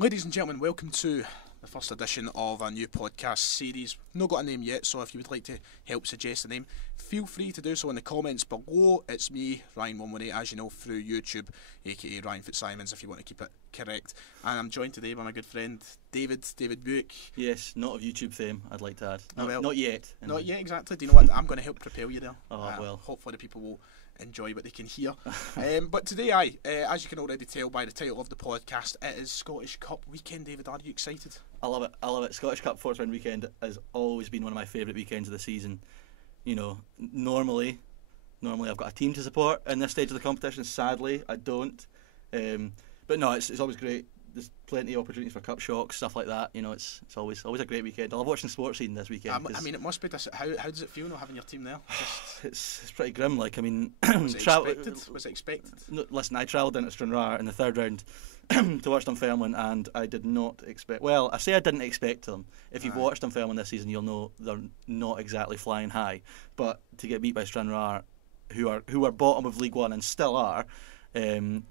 Ladies and gentlemen, welcome to the first edition of a new podcast series. Not got a name yet, so if you would like to help suggest a name, feel free to do so in the comments below. It's me, Ryan118, as you know, through YouTube, aka Ryan Fitzsimons, if you want to keep it correct. And I'm joined today by my good friend David Buick. Yes, not of YouTube fame, I'd like to add. Not yet. Not yet, exactly. Do you know what? I'm going to help propel you there. Well. Hopefully the people will enjoy what they can hear. But today, as you can already tell by the title of the podcast, it is Scottish Cup weekend. David, are you excited? I love it. Scottish Cup fourth round weekend has always been one of my favourite weekends of the season. You know, normally I've got a team to support in this stage of the competition. Sadly, I don't. But no, it's always great. There's plenty of opportunities for cup shocks, stuff like that. You know, it's always a great weekend. I love watching the sports scene this weekend. I mean, it must be. How does it feel not having your team there? It's pretty grim. Like, I mean, was it expected? No, listen, I travelled into Stranraer in the third round to watch Dunfermline, and I did not expect. Well, I say I didn't expect them. If you've watched Dunfermline this season, you'll know they're not exactly flying high. But to get beat by Stranraer, who are bottom of League One and still are. And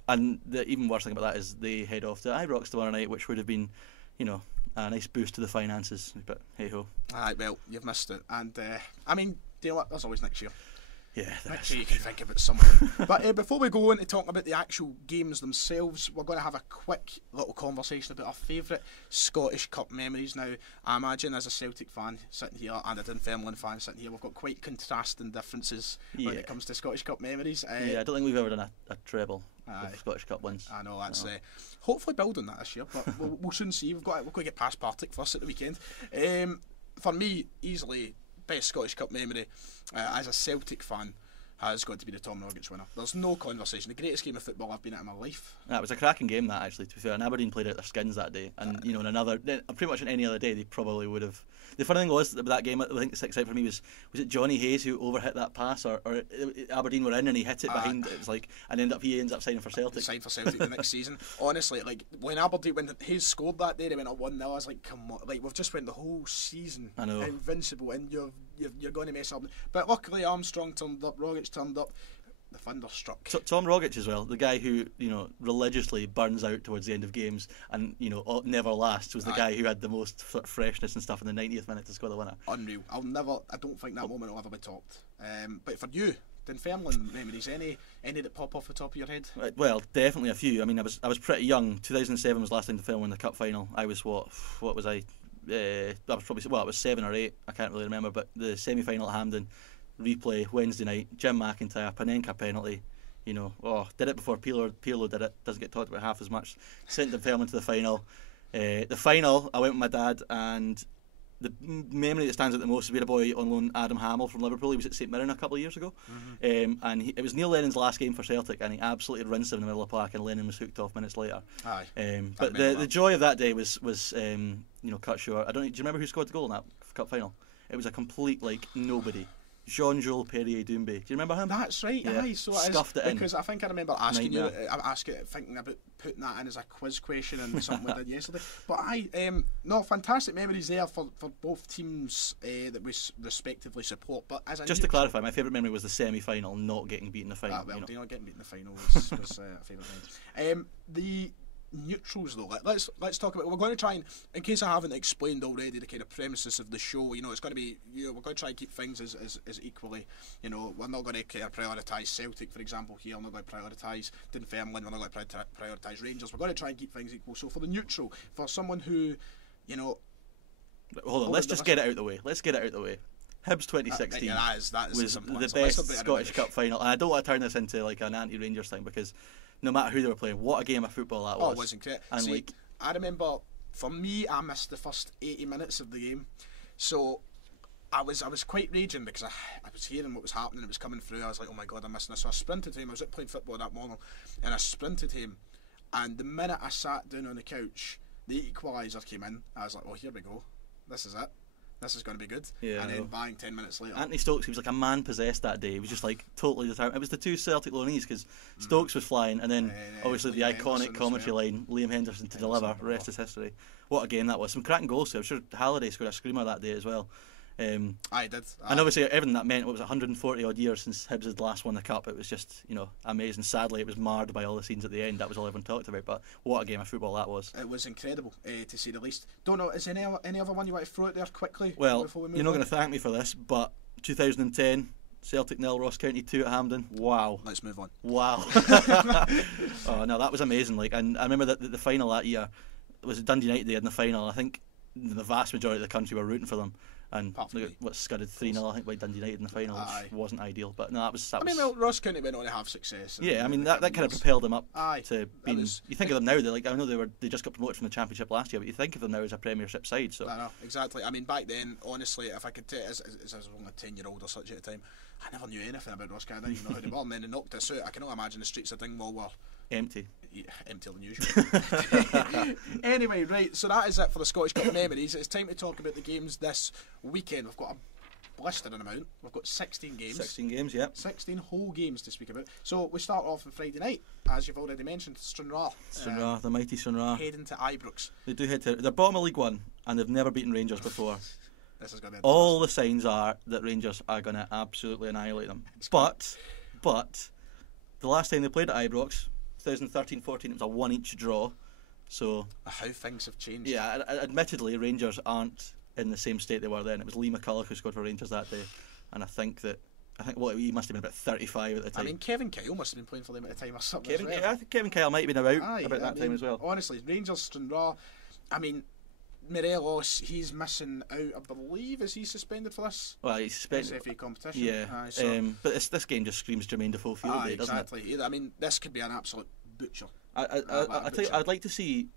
the even worse thing about that is they head off to Ibrox tomorrow night, which would have been, you know, a nice boost to the finances. But hey ho. Well, you've missed it. And I mean, do you know what? There's always next year. Yeah, next year you can think about something. But before we go on to talk about the actual games themselves, we're going to have a quick little conversation about our favourite Scottish Cup memories. Now, I imagine as a Celtic fan sitting here and a Dunfermline fan sitting here, we've got quite contrasting differences when it comes to Scottish Cup memories. I don't think we've ever done a treble of Scottish Cup wins. I know, that's hopefully building that this year, but we'll soon see. We've got to get past Partick first at the weekend. For me, easily best Scottish Cup memory as a Celtic fan has got to be the Tom Rogic winner. There's no conversation. The greatest game of football I've been at in my life. It was a cracking game, that, actually, to be fair. And Aberdeen played out their skins that day. And, you know, pretty much on any other day, they probably would have. The funny thing was, that game, I think the sticks out for me was it Johnny Hayes who overhit that pass, or Aberdeen were in and he hit it behind, it was like, and he ends up signing for Celtic. Signed for Celtic the next season. Honestly, like, when Hayes scored that day, they went up 1-0, I was like, come on, like, we've just went the whole season invincible, and you're going to mess up. But luckily Armstrong turned up, Rogic turned up, the thunder struck. Tom Rogic as well, the guy who, you know, religiously burns out towards the end of games and, you know, never lasts, was the guy who had the most freshness and stuff in the 90th minute to score the winner. Unreal. I don't think that moment will ever be topped. But for you, Dunfermline memories, any that pop off the top of your head? Well, definitely a few. I mean, I was pretty young. 2007 was the last time Dunfermline won the cup final. I was what was I? I was probably, it was 7 or 8. I can't really remember. But the semi-final at Hampden, replay Wednesday night, Jim McIntyre, Panenka penalty. You know, did it before Pirlo did it. Doesn't get talked about half as much. Sent Dunfermline to the final. The final, I went with my dad, and the memory that stands out the most is we had a boy on loan, Adam Hamill from Liverpool. He was at St Mirren a couple of years ago, and it was Neil Lennon's last game for Celtic, and he absolutely rinsed him in the middle of the park, and Lennon was hooked off minutes later. But the joy of that day was cut short. Do you remember who scored the goal in that cup final? It was a complete nobody. Jean-Joel Perrier-Doumbé. Do you remember him? That's right. Yeah. So Scuffed it in. Because I think I remember asking thinking about putting that in as a quiz question and something we did yesterday. But fantastic memories there for both teams that we respectively support. But to clarify, my favourite memory was the semi-final, not getting beaten in the final. Not getting beaten in the final was a favourite memory. The neutrals though, let's talk about. We're going to try and, in case I haven't explained already, the kind of premises of the show. You know, it's going to be, we're going to try and keep things as equally. You know, we're not going to kind of prioritise Celtic, for example. Here, we're not going to prioritise Dunfermline. We're not going to prioritise Rangers. We're going to try and keep things equal. So for the neutral, for someone who, you know, hold on, let's just get it out the way. Hibs 2016 that is was the best Scottish Cup final, and I don't want to turn this into like an anti-Rangers thing, because no matter who they were playing, what a game of football that was. It was incredible. And I remember, for me, I missed the first 80 minutes of the game, so I was quite raging because I was hearing what was happening. It was coming through. I was like, oh my god, I'm missing this. So I sprinted to him. I was out playing football that morning, and I sprinted to him, and the minute I sat down on the couch, the equaliser came in. I was like, oh, here we go. This is it. This is going to be good. Yeah, and then bang, 10 minutes later. Anthony Stokes, he was like a man possessed that day. He was just like totally determined. It was the two Celtic loanees, because Stokes was flying, and then obviously the iconic commentary line, Liam Henderson to deliver. Rest is history. What a game that was. Some cracking goals too. I'm sure Halliday scored a screamer that day as well. I did. And obviously everything that meant, what was it, 140 odd years since Hibs had last won the cup. It was just, amazing. Sadly, it was marred by all the scenes at the end. That was all everyone talked about. But what a game of football that was. It was incredible, to say the least. Don't know, is there any other one you want to throw out there quickly? Well, before we move you're not on? going to thank me for this, but 2010, Celtic 0, Ross County 2 at Hampden. Wow. Let's move on. Wow. Oh no, that was amazing. Like, and I remember that the final that year was Dundee United. They had in the final. I think the vast majority of the country were rooting for them. And look at what scudded 3-0, I think, by Dundee United in the final, which wasn't ideal. But no, that was. I mean, Ross County went on to have success. Yeah, I mean that kind of propelled them up to being. Was, you think of them now, I know they just got promoted from the Championship last year, but you think of them now as a Premiership side. So. I know, exactly. I mean, back then, honestly, if I could tell, as I was only a 10-year-old or such at the time, I never knew anything about Ross County. I didn't even know how they were, and then they knocked us out. I cannot imagine the streets of Dingwall were empty. Yeah, emptier than usual. Anyway, right, so that is it for the Scottish Cup memories. It's time to talk about the games this weekend. We've got a blistering amount. We've got 16 games. 16 games, yeah. 16 whole games to speak about. So we start off on Friday night, as you've already mentioned, Stranraer. Stranraer, the mighty Stranraer. Heading to Ibrox. They do head to. They're bottom of League One, and they've never beaten Rangers before. This is going to be all the signs are that Rangers are going to absolutely annihilate them. But the last time they played at Ibrox, 2013-14, it was a 1-1 draw. So how things have changed. Yeah, admittedly, Rangers aren't in the same state they were then. It was Lee McCulloch who scored for Rangers that day, and I think he must have been about 35 at the time. I mean, Kevin Kyle must have been playing for them at the time or something. I think Kevin Kyle might have been about that time as well. Honestly, Rangers, Stranraer. I mean, Morelos, he's missing out, I believe. Is he suspended for this? Well, he's suspended. This FA competition. Yeah. But this game just screams Jermaine Defoe field day, doesn't it? Exactly. I mean, this could be an absolute butcher. I think I'd like to see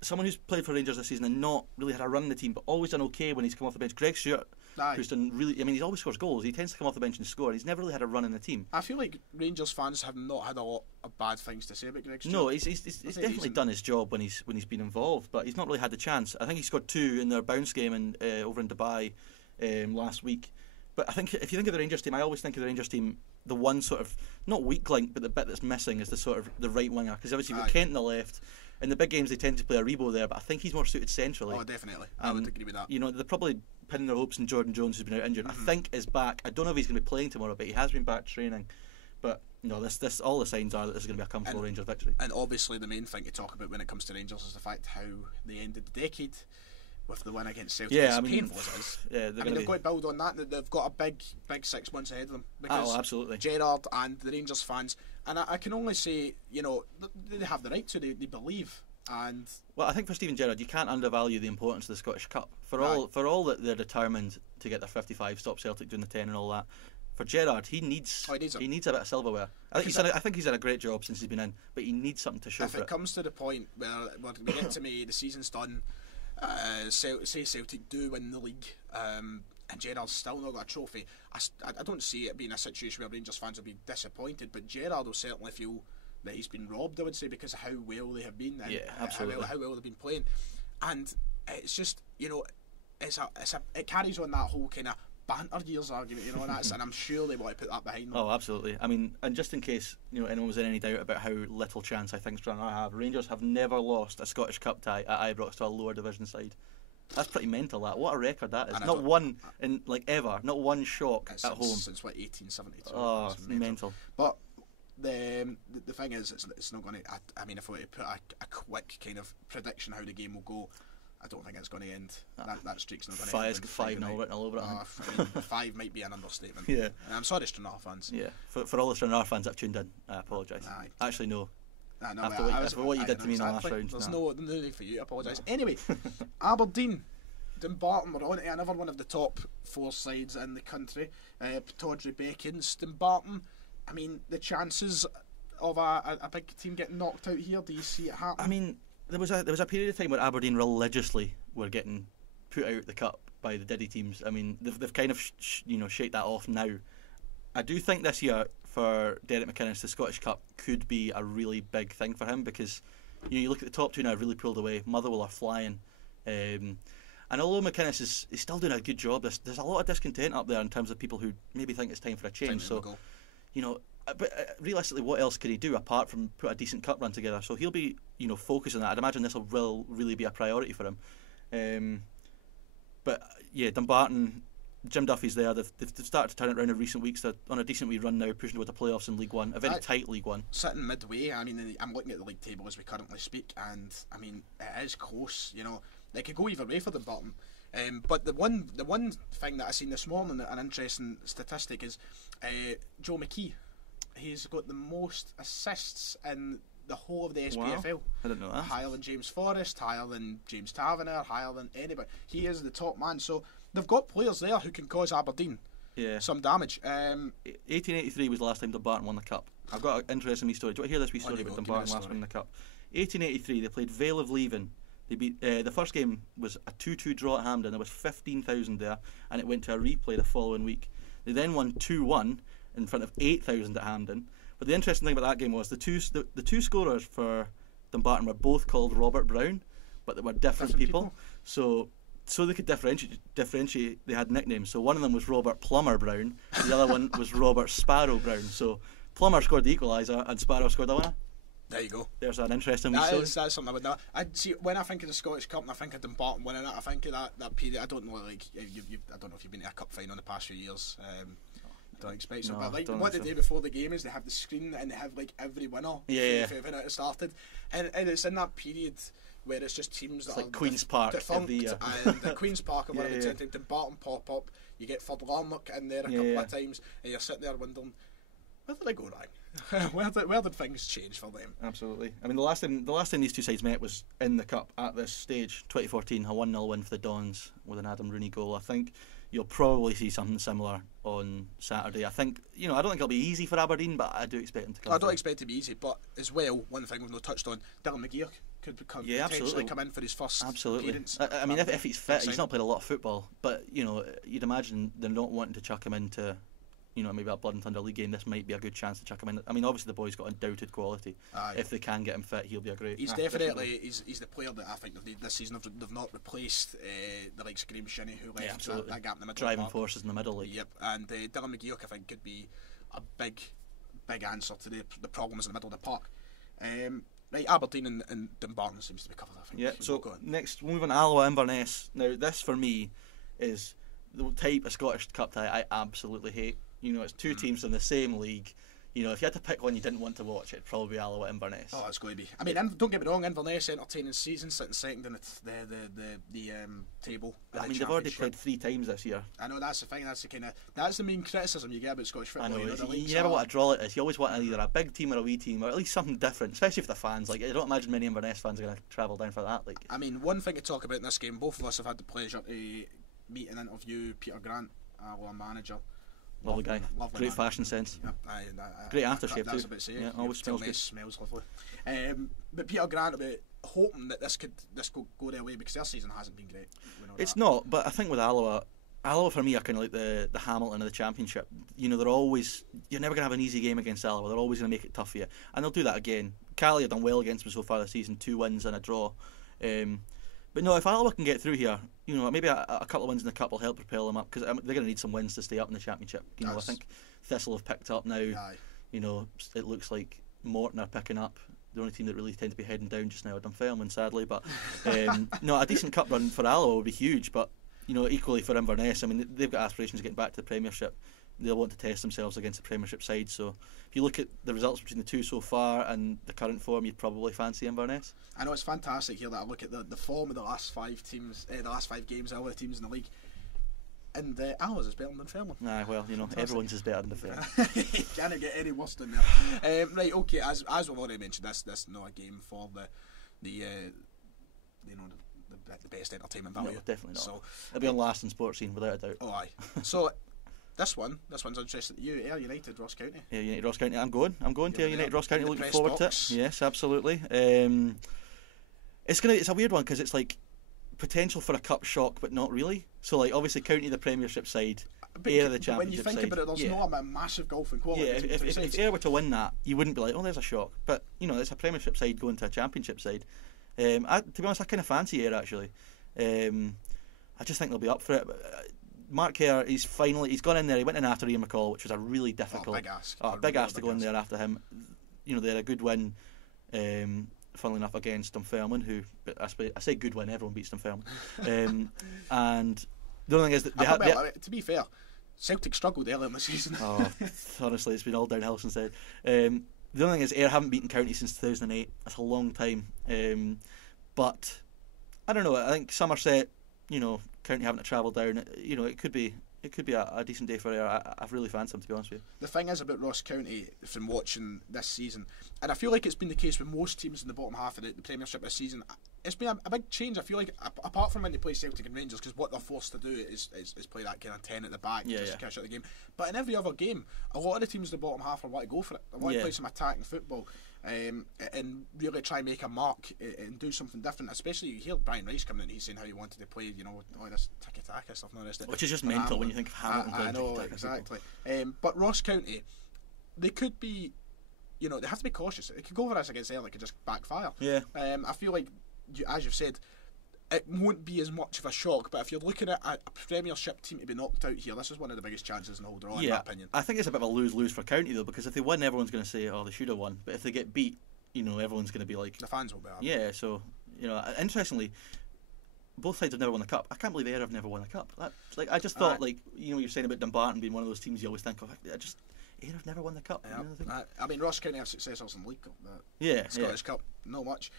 someone who's played for Rangers this season and not really had a run in the team, but always done okay when he's come off the bench. Greg Stewart, who's done really. I mean, he always scores goals. He tends to come off the bench and score. He's never really had a run in the team. I feel like Rangers fans have not had a lot of bad things to say about Greg Stewart. No, he's definitely done his job when he's been involved, but he's not really had the chance. I think he scored 2 in their bounce game over in Dubai last week. But I think if you think of the Rangers team, I always think of the Rangers team, the one sort of not weak link, but the bit that's missing is the sort of the right winger, because obviously with Kent on the left. In the big games, they tend to play a Rebo there, but I think he's more suited centrally. Oh, definitely. I would agree with that. They're probably pinning their hopes on Jordan Jones, who's been out injured. I think is back. I don't know if he's going to be playing tomorrow, but he has been back training. But no, this all the signs are that this is going to be a comfortable Rangers victory. And obviously, the main thing to talk about when it comes to Rangers is the fact how they ended the decade with the win against Celtic. Yeah, as painful as it is. Yeah, they've got to build on that. They've got a big 6 months ahead of them. Because absolutely. Gerrard and the Rangers fans, and I can only say, they have the right to. They believe. And well, I think for Steven Gerrard, you can't undervalue the importance of the Scottish Cup. For all that they're determined to get their 55, stop Celtic doing the 10 and all that. For Gerrard, he needs a bit of silverware. I think he's done a great job since he's been in, but he needs something to show for it. If it comes to the point where we get to May, the season's done, say Celtic do win the league, and Gerrard's still not got a trophy, I don't see it being a situation where Rangers fans will be disappointed, but Gerrard will certainly feel that he's been robbed, I would say, because of how well they have been and absolutely. how well they've been playing. And it's just, it carries on that whole kind of banter years argument, and I'm sure they want to put that behind them. Oh, absolutely. I mean, and just in case anyone was in any doubt about how little chance I think Stranraer have, Rangers have never lost a Scottish Cup tie at Ibrox to a lower division side. That's pretty mental. What a record that is. Not one in ever. Not one shock at home since 1872. Oh, it's mental. But the thing is, it's not going to. I mean, if we were to put a quick kind of prediction how the game will go, I don't think it's going to end. That streak's not going to end. 5-0 written all over it. 5 might be an understatement. Yeah. I'm sorry, Stranraer fans. Yeah. For all the Stranraer fans that have tuned in, I apologise. Actually, no. After what you did to me in the last round. There's no need for you to apologise. Anyway, Aberdeen, Dumbarton were on to another one of the top 4 sides in the country. Pittodrie Beckons, Dumbarton. I mean, the chances of a big team getting knocked out here, do you see it happen? I mean, there was a period of time where Aberdeen religiously were getting put out the cup by the Diddy teams. I mean, they've kind of shake that off now. I do think this year for Derek McInnes, the Scottish Cup could be a really big thing for him, because you look at the top 2 now, really pulled away. Motherwell are flying. And although McInnes is still doing a good job, there's a lot of discontent up there in terms of people who maybe think it's time for a change. But realistically, what else could he do apart from put a decent cup run together? So he'll be, focused on that. I'd imagine this will really be a priority for him. But yeah, Dumbarton, Jim Duffy's there. They've started to turn it around in recent weeks. They're on a decent wee run now, pushing toward the playoffs in League One, a very tight League One. Sitting midway, I mean, I'm looking at the league table as we currently speak, and I mean, it is close. You know, they could go either way for the bottom. But the one thing that I seen this morning, an interesting statistic, is Joe McKee. He's got the most assists in the whole of the SPFL. Wow. I didn't know that. Higher than James Forrest, higher than James Taverner, higher than anybody. He is the top man. So they've got players there who can cause Aberdeen some damage. 1883 was the last time Dumbarton won the Cup. I've got an interesting wee story. Do you want to hear this wee story about Dumbarton last winning the Cup? 1883, they played Vale of Leven. They beat the first game was a 2-2 draw at Hampden. There was 15,000 there, and it went to a replay the following week. They then won 2-1 in front of 8,000 at Hampden. But the interesting thing about that game was the two scorers for Dumbarton were both called Robert Brown, but they were different people. So they could differentiate. They had nicknames. So one of them was Robert Plumber Brown, the other one was Robert Sparrow Brown. So Plumber scored the equaliser and Sparrow scored the winner. There you go. There's an interesting wee story. That's something I would know. I see when I think of the Scottish Cup and I think of Dumbarton winning it. I think of that period. I don't know, like I don't know if you've been to a cup final in the past few years. Don't expect so, but like what they do before the game is they have the screen and they have like every winner when it started, and it's in that period where it's just teams that it's are like Queen's Park defunct, and the Queen's Park or whatever it's in, Dumbarton pop up, you get Fordlarnock in there a couple of times, and you're sitting there wondering, where did I go wrong? where did things change for them? Absolutely. I mean, the last time these two sides met was in the Cup at this stage, 2014, a 1-0 win for the Dons with an Adam Rooney goal. I think you'll probably see something similar on Saturday. I think, I don't think it'll be easy for Aberdeen, but I do expect them to come. I don't expect it to be easy, but as well, one thing we've not touched on, Dylan McGeer could potentially come in for his first appearance. I mean, if he's fit, he's not played a lot of football, but you'd imagine they're not wanting to chuck him into maybe a Blood and Thunder League game. This might be a good chance to chuck him in. I mean, obviously the boy's got undoubted quality. Aye. If they can get him fit, he'll be a great. He's definitely he's the player that I think this season they've not replaced the likes of Graham Shinnie, who left that gap in the middle. Driving forces in the middle. Like. Yep, and Dylan McGeoch I think could be a big answer to the problems in the middle of the park. Right, Aberdeen and Dumbarton seems to be covered, I think. Yeah, so next we'll move on to Alloa Inverness. Now this for me is the type of Scottish Cup tie I absolutely hate. It's two teams in the same league. If you had to pick one you didn't want to watch, it'd probably be Alloa Inverness. Oh, it's going to be. I mean, don't get me wrong, Inverness entertaining season, sitting second in the table. I mean, they've already played 3 times this year. I know, that's the thing. That's the main criticism you get about Scottish football. I know. You never want to draw like this. You always want either a big team or a wee team, or at least something different, especially for the fans. Like, I don't imagine many Inverness fans are going to travel down for that. Like, I mean, one thing to talk about in this game, both of us have had the pleasure to meet and interview Peter Grant, our manager. Lovely guy, great fashion sense. Yep, great aftershave too. That's about to say. Yeah, always smells good. Smells lovely. But Peter Grant about hoping that this could go their way because their season hasn't been great. It's not, but I think with Alloa for me are kind of like the Hamilton of the Championship. You're never gonna have an easy game against Alloa. They're always gonna make it tough for you, and they'll do that again. Cali have done well against them so far this season, 2 wins and a draw. But no, if Alloa can get through here, maybe a couple of wins in the Cup will help propel them up because they're going to need some wins to stay up in the Championship. I think Thistle have picked up now. Aye. It looks like Morton are picking up. The only team that really tend to be heading down just now are Dunfermline, sadly. But a decent Cup run for Alloa would be huge. But equally for Inverness, I mean, they've got aspirations of getting back to the Premiership. They'll want to test themselves against the Premiership side. So if you look at the results between the two so far and the current form, you'd probably fancy Inverness. I know it's fantastic here that I look at the form of the last 5 teams, the last 5 games, all the teams in the league, and Alloa's is better than Dunfermline. Nah, well, everyone's is better than Dunfermline. Can't get any worse than there. Right, okay. As we've already mentioned, this is not a game for the best entertainment value. No, definitely not. So it'll be on last in sports scene without a doubt. Oh aye. So. This one's interesting to you. Ayr United, Ross County. Ayr United, Ross County. I'm going to Ayr United, Ross County. Looking forward to it. Yes, absolutely. It's a weird one because it's like potential for a cup shock, but not really. So like obviously County the Premiership side, Ayr the Championship side. When you think about it, there's not a massive gulf in quality. Yeah, if Ayr were to win that, you wouldn't be like, oh, there's a shock. But it's a Premiership side going to a Championship side. To be honest, I kind of fancy Ayr actually. I just think they'll be up for it. Mark Kerr, he's gone in there. He went in after Ian McCall, which was a really difficult, big ask to go in there after him. They had a good win, funnily enough, against Dunfermline, who I say good win. Everyone beats Dunfermline, and The only thing is that to be fair, Celtic struggled early in the season. Oh, honestly, it's been all downhill since then. The only thing is, Ayr haven't beaten County since 2008. That's a long time. But I don't know. I think Somerset, County having to travel down, it could be a decent day for Ayr. I really fancy them, to be honest with you. The thing is about Ross County, from watching this season, and I feel like it's been the case with most teams in the bottom half of the Premiership this season, it's been a big change. I feel like, apart from when they play Celtic and Rangers, because what they're forced to do is play that kind of 10 at the back to cash out the game. But in every other game, a lot of the teams in the bottom half want to go for it. They want to play some attacking football and really try and make a mark and do something different. Especially, you hear Brian Rice coming in, he's saying how he wanted to play, all this tiki-taka stuff and all this. Which is just mental when you think of Hamilton playing tiki-taka. I know, exactly. But Ross County, they could be, they have to be cautious. It could go for us against Ayr, it could just backfire. Yeah. I feel like, as you've said, it won't be as much of a shock, but if you're looking at a Premiership team to be knocked out here, this is one of the biggest chances in the whole draw, in my opinion. I think it's a bit of a lose-lose for County, though, because if they win, everyone's going to say, oh, they should have won. But if they get beat, everyone's going to be like... The fans will be happy. Yeah, so, interestingly, both sides have never won the Cup. I can't believe Ayr have never won a Cup. I just thought, you're saying about Dumbarton being one of those teams you always think of. Ayr have never won the Cup. Yeah. I mean, Ross County have successors in League Cup, Scottish Cup, not much.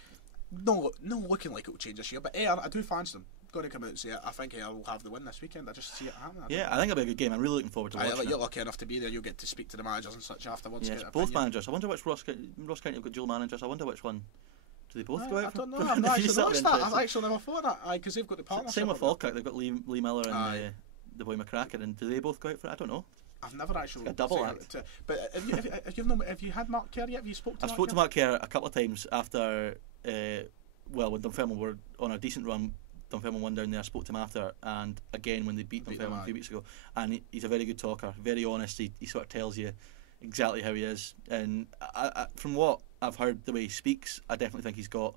No looking like it will change this year, but Ayr, I do fancy them. Going to come out and say it. I think Ayr will have the win this weekend. I just see it happening. I think it'll be a good game. I'm really looking forward to watching it. You're lucky enough to be there. You'll get to speak to the managers and such afterwards. Yes, both managers. I wonder which Ross County have got dual managers. I wonder which one. Do they both go out? I don't know. I've not actually noticed that. I've actually never thought that. Because they've got the partnership. Same with Falkirk. They've got Lee Miller and the boy McCracken. And do they both go out for it? I don't know. I've never actually a double act. But have you had Mark Kerr yet? Have you spoke to? I spoke to Mark Kerr a couple of times after. When Dunfermline were on a decent run, Dunfermline won down there. I spoke to him after, and again when they beat Dunfermline a few weeks ago. And he's a very good talker, very honest. He sort of tells you exactly how he is. And from what I've heard, the way he speaks, I definitely think he's got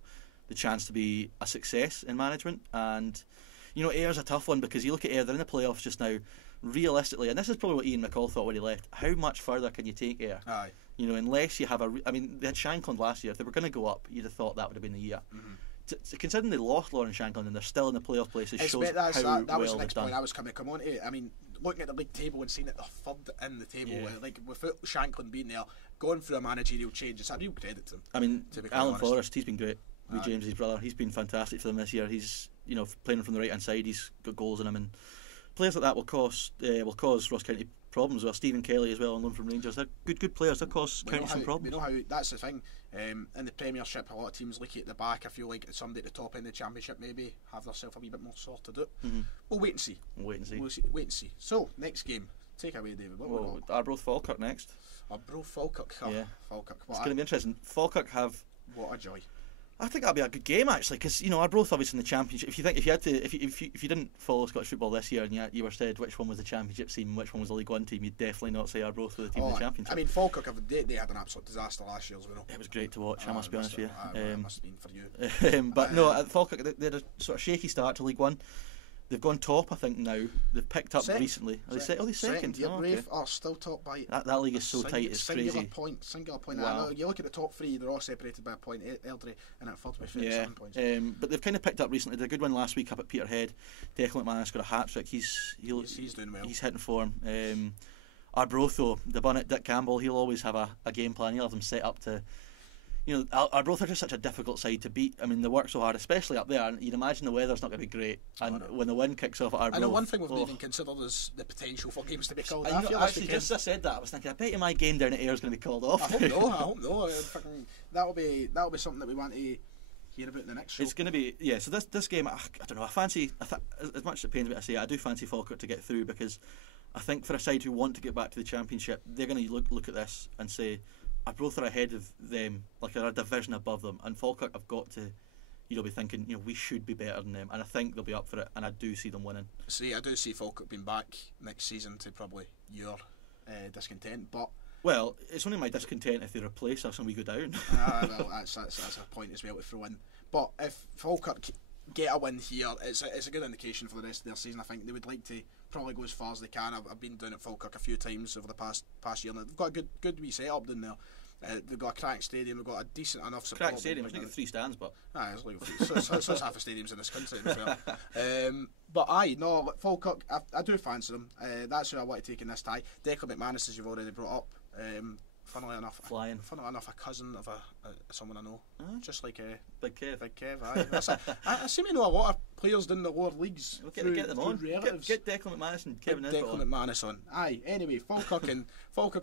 the chance to be a success in management. And Ayer's a tough one, because you look at Ayr, they're in the playoffs just now. Realistically, and this is probably what Ian McCall thought when he left, how much further can you take Ayr? Aye. Unless you have they had Shankland last year. If they were going to go up, you'd have thought that would have been the year. Considering they lost Lauren Shankland and they're still in the playoff places, shows how that well was the next they've point done. I was coming to come on to. I mean, looking at the league table and seeing that they're third in the table, without Shankland being there, going through a managerial change, it's a real credit to them. I mean, Alan Forrest, he's been great. With James, his brother, he's been fantastic for them this year. He's playing from the right hand side. He's got goals in him, and players like that will cause Ross County problems. Well, Stephen Kelly as well on loan from Rangers. They're good players. They'll cause County some problems. We know how that's the thing. In the Premiership, a lot of teams leaky at the back. I feel like somebody at the top end of the Championship maybe have themselves a wee bit more sorted out. We'll wait and see. Wait and see. So next game, take away, David. Arbroath Falkirk next. Arbroath Falkirk. Falkirk. It's going to be interesting. Falkirk have. What a joy. I think that'll be a good game actually, because Arbroath obviously in the Championship. If you didn't follow Scottish football this year and you were said which one was the Championship team and which one was the League One team, you'd definitely not say Arbroath were the team in the Championship. I mean, Falkirk they had an absolute disaster last year as well. It was great to watch. I must be honest with you. It must have been for you. But no, at Falkirk they had a sort of shaky start to League One. They've gone top, I think, now. They've picked up recently. Are they second? Yeah, Brave are still top by... That league is so tight, it's crazy. Singular point. Wow. You look at the top three, they're all separated by a point. Eldry and at third with 37 points. But they've kind of picked up recently. They did a good one last week up at Peterhead. Declan McManus got a hat-trick. He's doing well. He's hitting form. Arbroath, though, the Bunnet, Dick Campbell, he'll always have a game plan. He'll have them set up to... Arbroath are just such a difficult side to beat. I mean, they work so hard, especially up there, and you'd imagine the weather's not going to be great. And when the wind kicks off at Arbroath... I know one thing we've not even considered is the potential for games to be called off. Actually, just as I said that, I was thinking, I bet you my game down at Ayr is going to be called off. I hope no. That'll be something that we want to hear about in the next show. It's going to be... Yeah, so this game, I don't know, I fancy... as much as it pains me to say, I do fancy Falkirk to get through, because I think for a side who want to get back to the Championship, they're going to look at this and say... Arbroath are ahead of them, like they're a division above them, and Falkirk have got to, be thinking, we should be better than them, and I think they'll be up for it, and I do see them winning. I do see Falkirk being back next season to probably your discontent, but well, it's only my discontent if they replace us and we go down. Well, that's a point as well to throw in. But if Falkirk get a win here, it's a good indication for the rest of their season. I think they would like to probably go as far as they can. I've been down at Falkirk a few times over the past year, and they've got a good wee setup down there. They've got a crack stadium. They've got a decent enough support. Crack stadium. There's only 3 stands, but it's like so half the stadiums in this country. To be fair. But no, Falkirk, I do fancy them. That's who I want to take in this tie. Declan McManus, as you've already brought up. Funnily enough, a cousin of someone I know, just like Big Kev. Aye. I seem to know a lot of players in the lower leagues. We'll get them on. Get Declan McManus and Kevin Declan McManus on. Aye. Anyway, Falkirk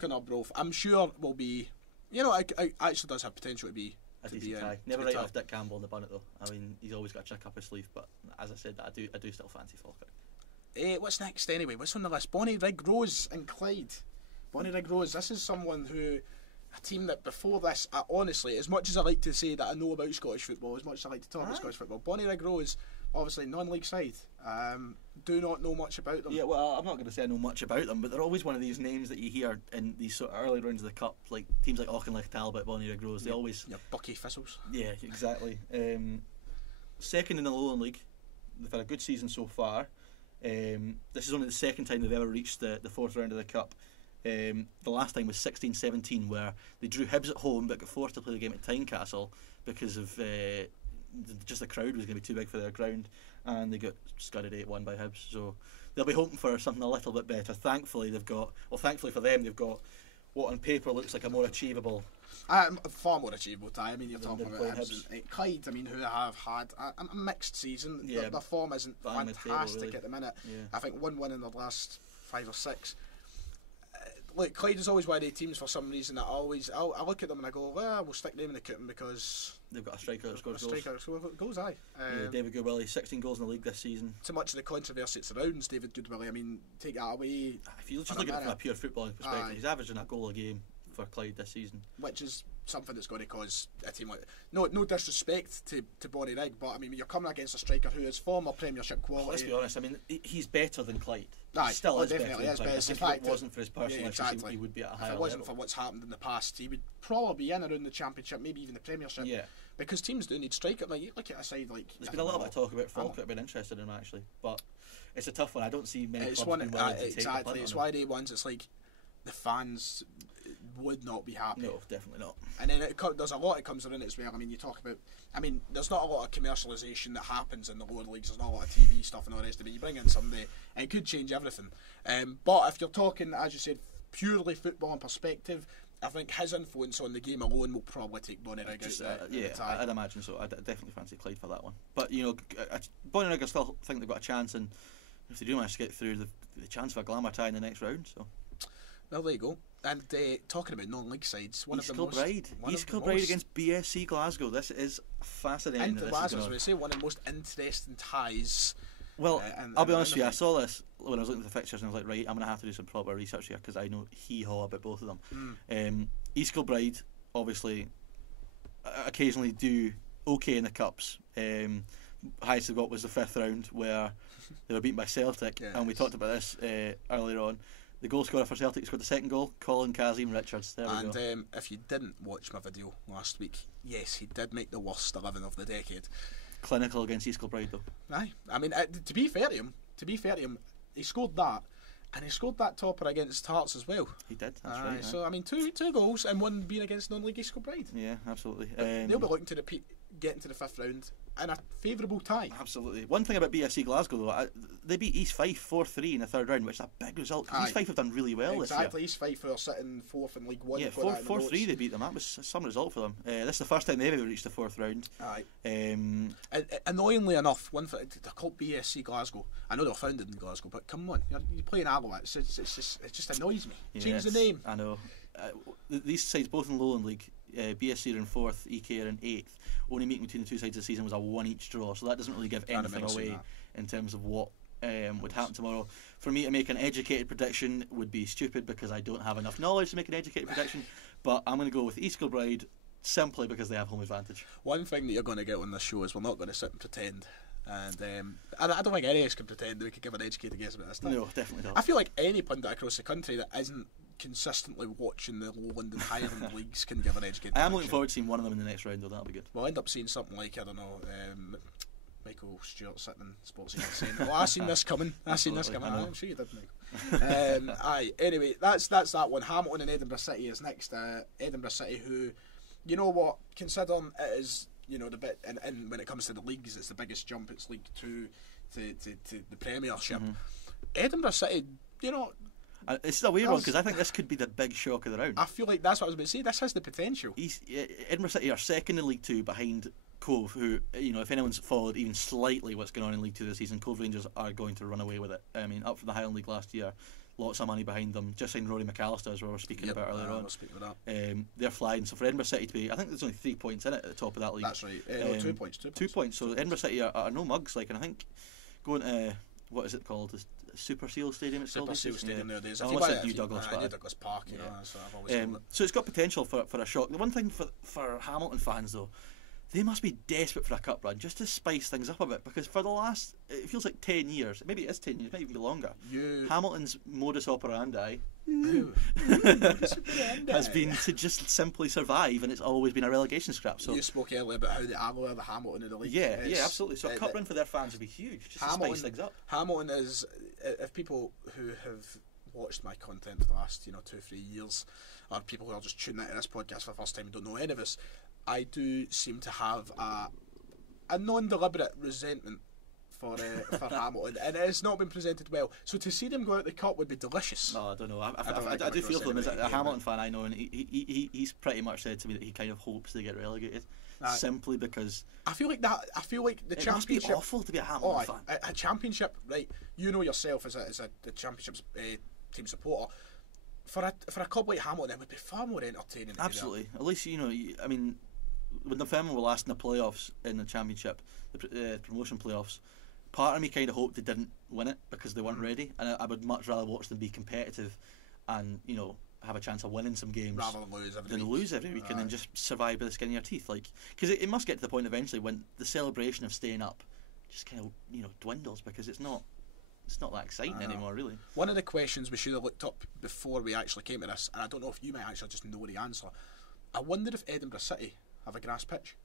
and Arbroath, I'm sure will be. It actually does have potential to be a decent tie. Never write off Dick Campbell in the bonnet though. I mean, he's always got a chick up his sleeve. But as I said, I do still fancy Falkirk. What's next anyway? What's on the list? Bonnie Rig Rose and Clyde. Bonnie Rig Rose. This is someone a team that before this, honestly, as much as I like to say that I know about Scottish football, as much as I like to talk about Scottish football, Bonnie Rig Rose, obviously non-league side, do not know much about them. Yeah, well, I'm not going to say I know much about them, but they're always one of these names that you hear in these sort of early rounds of the Cup, like teams like Auchinleck, Talbot, Bonnie Rig Rose, they always... Yeah, Bucky Thistles. Yeah, exactly. Second in the Lowland League, they've had a good season so far. This is only the second time they've ever reached the 4th round of the Cup. The last time was 16-17, where they drew Hibs at home but got forced to play the game at Tynecastle because of just the crowd was going to be too big for their ground, and they got scudded 8-1 by Hibs. So they'll be hoping for something a little bit better. Thankfully for them, they've got what on paper looks like a more achievable. Far more achievable tie. I mean, you're talking about Hibs. Clyde, I mean, who have had a mixed season. Yeah, their form isn't fantastic really. At the minute. Yeah. I think 1 in the last 5 or 6. Like Clyde is always one of the teams for some reason that I look at them and I go, well, we'll stick them in the kitten because they've got a striker that scores goals. Aye. David Goodwillie, 16 goals in the league this season. Too much of the controversy that surrounds David Goodwillie. I mean, take that away. If you just look at it from a pure footballing perspective, he's averaging a goal a game for Clyde this season, which is something that's going to cause a team like no disrespect to Bonnie Rig, but I mean you're coming against a striker who is former Premiership quality. Let's be honest. I mean he's better than Clyde. He still is definitely better than Clyde. If it wasn't for his personal issues, he would be at a higher level. If it wasn't for what's happened in the past, he would probably be in around the Championship, maybe even the Premiership. Yeah. Because teams do need striker. Like you look at a side like. There's been a little bit of talk about Falkirk being interested in him actually, but it's a tough one. I don't see many clubs being willing to take the punt on him. It's one of the ones. It's like the fans would not be happy. No, definitely not. And then there's a lot that comes around it as well. I mean, you talk about. I mean, there's not a lot of commercialisation that happens in the lower leagues. There's not a lot of TV stuff and all the rest of it. You bring in somebody, it could change everything. But if you're talking, as you said, purely football and perspective, I think his influence on the game alone will probably take Bonnie Rig out. I'd imagine so. I definitely fancy Clyde for that one. But Bonnie Rig, I still think they've got a chance, and if they do manage to get through, the chance for a glamour tie in the next round. So. Well, there you go. And talking about non-league sides, East Kilbride against BSC Glasgow. This is fascinating. One of the most interesting ties. Well, I'll be honest with you, I saw this when I was looking at the fixtures and I was like, right, I'm going to have to do some proper research here because I know hee-haw about both of them. East Kilbride, obviously, occasionally do okay in the Cups. Highest they got was the 5th round where they were beaten by Celtic, and we talked about this earlier on. The goal scorer for Celtic scored the second goal, Colin Kazim Richards. There we go. And if you didn't watch my video last week, yes, he did make the worst 11 of the decade. Clinical against East Kilbride, though. Aye, I mean, to be fair to him, he scored that, and he scored that topper against Hearts as well. He did. That's right. So I mean, two goals and one being against non-league East Kilbride. Yeah, absolutely. They'll be looking to get into the 5th round in a favourable tie. Absolutely. One thing about BSC Glasgow though, they beat East Fife 4-3 in the 3rd round, which is a big result. East Fife have done really well this year. Exactly. East Fife are sitting 4th in League 1. Yeah, 4-3 they beat them. That was some result for them. This is the first time they've ever reached the 4th round. Annoyingly enough, they're called BSC Glasgow. I know they're founded in Glasgow, but come on, you're playing Alouettes. It just annoys me. Change the name. I know. These sides both in the Lowland League. BSC are in 4th, EK are in 8th. Only meeting between the two sides of the season was a 1 each draw, so that doesn't really give anything away in terms of what would happen tomorrow. For me to make an educated prediction would be stupid because I don't have enough knowledge to make an educated prediction, but I'm going to go with East Kilbride simply because they have home advantage. One thing that you're going to get on this show is we're not going to sit and pretend. And I don't think any of us can pretend that we could give an educated guess about this time. No, definitely not. I feel like any pundit across the country that isn't consistently watching the Lowland and Highland leagues can give an educated I am looking forward to seeing one of them in the next round though. That'll be good. We'll end up seeing something like, I don't know, Michael Stewart sitting in Sports Center saying, "Oh, I seen this coming. I seen this coming." I'm sure you did, Michael. Aye. Anyway, that's that one. Hamilton and Edinburgh City is next. Edinburgh City, who, you know what, considering it is, you know, the bit, and when it comes to the leagues, it's the biggest jump. It's League Two to the Premiership. Edinburgh City, you know. It's a weird one because I think this could be the big shock of the round. I feel like that's what I was about to say. This has the potential. Edinburgh City are second in League Two behind Cove, who, you know, if anyone's followed even slightly what's going on in League Two this season, Cove Rangers are going to run away with it. I mean, up from the Highland League last year, lots of money behind them. Just signed Rory McAllister, as we were speaking about earlier on. They're flying. So for Edinburgh City to be, I think there's only 3 points in it at the top of that league. That's right. No, 2 points. 2 points. So Edinburgh City are no mugs. Like, and I think going to, what is it called? Super Seal Stadium. It's Super Seal Stadium nowadays. Unless it's New Douglas Park. New Douglas Park, you know. So I've always called it. So it's got potential for a shock. The one thing for Hamilton fans though, they must be desperate for a cup run just to spice things up a bit, because for the last, it feels like 10 years, maybe it is 10 years, maybe even longer, Hamilton's modus operandi has been to just simply survive, and it's always been a relegation scrap. So you spoke earlier about how they are the Hamilton in the league. Yeah, absolutely. So a cup run for their fans would be huge, just to spice things up. Hamilton is, if people who have watched my content for the last 2-3 years, or people who are just tuning into this podcast for the first time and don't know any of us, I do seem to have a non-deliberate resentment for Hamilton, and it has not been presented well. So to see them go out the cup would be delicious. No, I don't know. I do feel for him as a Hamilton fan. I know, and he's pretty much said to me that he kind of hopes they get relegated, simply because I feel like the championship. It must be awful to be a Hamilton fan. A championship, right? You know yourself as the championship's team supporter. For a club like Hamilton, it would be far more entertaining. Absolutely. At least, I mean, when the Dunfermline were last in the playoffs in the championship, the promotion playoffs, part of me kind of hoped they didn't win it because they weren't ready, and I would much rather watch them be competitive and have a chance of winning some games rather than lose every week and then just survive by the skin of your teeth. Like, because it must get to the point eventually when the celebration of staying up just kind of dwindles, because it's not that exciting anymore, really. One of the questions we should have looked up before we actually came to this, and I don't know if you might actually just know the answer, I wonder if Edinburgh City have a grass pitch.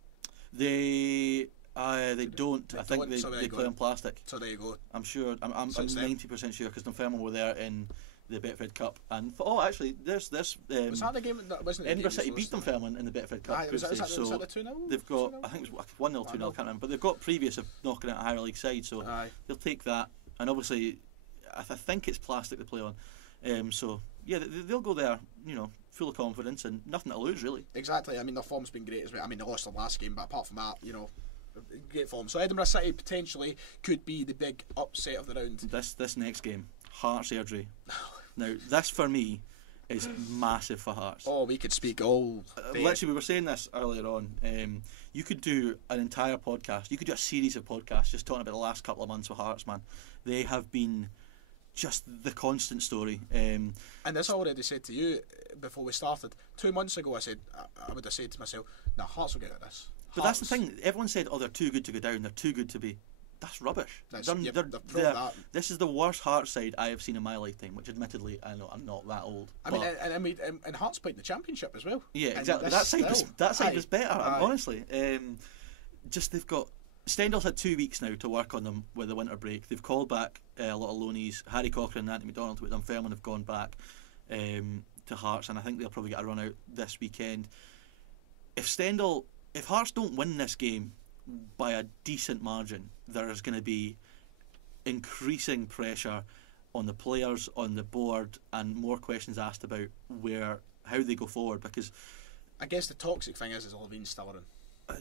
They don't. I think they play on plastic. So there you go. I'm sure. I'm 90% sure, because Dunfermline were there in the Betfred Cup, and actually, there's was that the game? Wasn't Edinburgh City beat Dunfermline in the Betfred Cup. Was that the 2-0? They've got, I think it was 1-0, 2-0. I can't remember, but they've got previous of knocking out a higher league side, so they'll take that. And obviously, I think it's plastic they play on. So yeah, they'll go there, full of confidence and nothing to lose, really. Exactly. I mean, their form's been great as well. I mean, they lost their last game, but apart from that, great form. So Edinburgh City potentially could be the big upset of the round. This next game, Hearts Airdrie. Now, this for me is massive for Hearts. Oh, we could speak all day. Literally, we were saying this earlier on. You could do an entire podcast. You could do a series of podcasts just talking about the last couple of months with Hearts, man. They have been just the constant story. And this I already said to you before we started. 2 months ago, I would have said to myself, "Nah, Hearts will get at this." But that's the thing. Everyone said, "Oh, they're too good to go down. They're too good to be." That's rubbish. This is the worst Hearts side I have seen in my lifetime. Which, admittedly, I know I'm not that old. I mean, and Hearts played in the Championship as well. Yeah, exactly. That side was better. Honestly, just they've got. Stendhal's had 2 weeks now to work on them with the winter break. They've called back a lot of loanees. Harry Cochrane and Anthony McDonald with Dunfermline have gone back to Hearts, and I think they'll probably get a run out this weekend. If Hearts don't win this game by a decent margin, there is going to be increasing pressure on the players, on the board, and more questions asked about how they go forward. Because I guess the toxic thing is Levine's still around.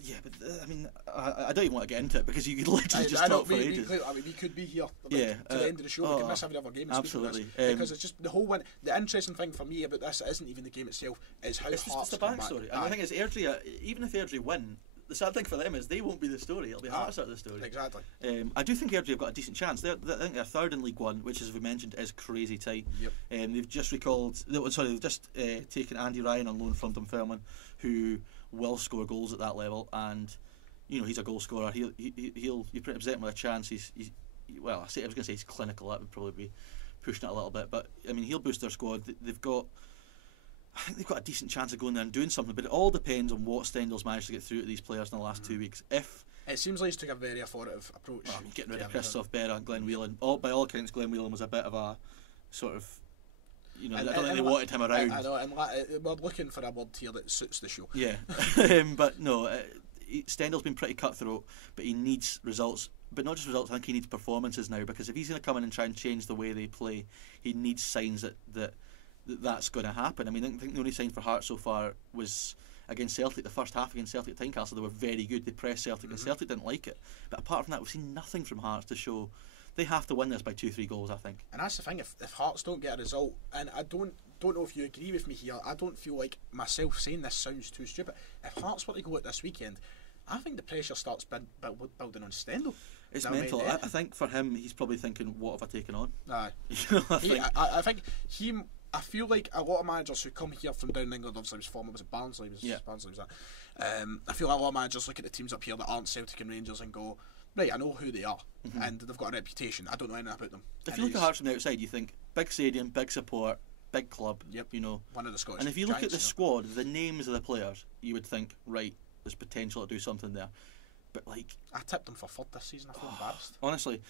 Yeah, but I mean, I don't even want to get into it because you could literally just talk for ages. I mean, we could be here to the end of the show. We could miss every other game. Absolutely, because it's just the whole one. The interesting thing for me about this isn't even the game itself; it's how Hearts it's the backstory. And the thing is, Airdrie, even if Airdrie win, the sad thing for them is they won't be the story. It'll be Hearts that are the story. Exactly. I do think Airdrie have got a decent chance. I think they're third in League One, which, as we mentioned, is crazy tight. Yep. They've just taken Andy Ryan on loan from Dunfermline, who will score goals at that level, and he's a goal scorer. He'll you present him with a chance. I was going to say he's clinical. That would probably be pushing it a little bit, but I mean, he'll boost their squad. I think they've got a decent chance of going there and doing something, but it all depends on what Stendhal's managed to get through to these players in the last 2 weeks. If It seems like he's took a very authoritative approach. Well, I mean, getting rid of Christoph Berra and Glenn Whelan. By all accounts, Glenn Whelan was a bit of a sort of, I don't think they wanted him around. I know, and we're looking for a word here that suits the show. Yeah, but no, Stendhal's been pretty cutthroat, but he needs results. But not just results, I think he needs performances now, because if he's going to come in and try and change the way they play, he needs signs that's going to happen. I mean, I think the only sign for Hearts so far was against Celtic. The first half against Celtic at Tynecastle, they were very good. They pressed Celtic, and Celtic didn't like it. But apart from that, we've seen nothing from Hearts to show they have to win this by 2-3 goals, I think. And that's the thing, if Hearts don't get a result, and I don't know if you agree with me here, I don't feel like myself saying this sounds too stupid. If Hearts were to go out this weekend, I think the pressure starts building on Stendhal. It's mental. I think for him, he's probably thinking, what have I taken on? Aye. I feel like a lot of managers who come here from down in England, obviously was it Barnsley? Barnsley was that. I feel like a lot of managers look at the teams up here that aren't Celtic and Rangers and go, right, I know who they are, and they've got a reputation. I don't know anything about them. If you look at Hearts from the outside, you think big stadium, big support, big club. Yep. One of the Scottish. And if you look giants, at the squad, the names of the players, you would think, right, there's potential to do something there. But like, I tipped them for third this season. I feel embarrassed. Honestly,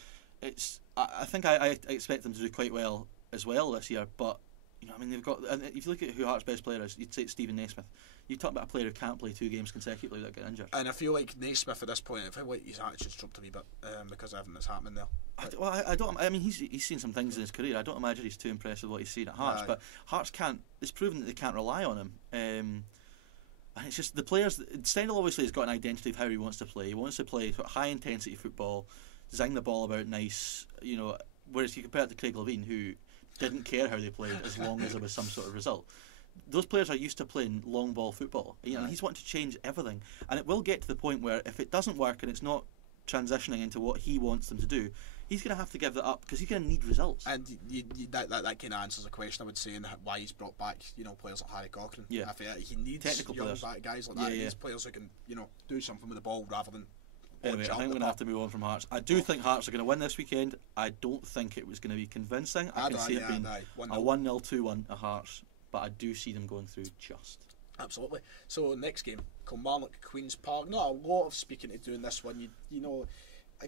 I think I expect them to do quite well as well this year. But I mean, they've got. And if you look at who Hearts' best player is, you'd say it's Stephen Naismith. You talk about a player who can't play 2 games consecutively without getting injured. And I feel like Naismith at this point, I feel like his attitude's dropped a wee bit because of everything that's happening there. I mean, he's seen some things in his career. I don't imagine he's too impressed with what he's seen at Hearts. But Hearts can't. It's proven that they can't rely on him. And it's just the players. Stendhal obviously has got an identity of how he wants to play. He wants to play sort of high intensity football, zing the ball about nice. Whereas you compare it to Craig Levein, who didn't care how they played as long as there was some sort of result. Those players are used to playing long ball football. He's wanting to change everything, and it will get to the point where if it doesn't work and it's not transitioning into what he wants them to do, he's going to have to give that up because he's going to need results. And that kind of answers a question I would say in why he's brought back players like Harry Cochrane. Yeah. I think he needs technical young players. Back guys like that. He needs players who can do something with the ball rather than. Anyway, I think we're going to have to move on from Hearts. I do think Hearts are going to win this weekend. I don't think it was going to be convincing. I can see it being a 1-0, 2-1 at Hearts, but I do see them going through just. Absolutely. So next game, Kilmarnock, Queen's Park. Not a lot of speaking to do in this one.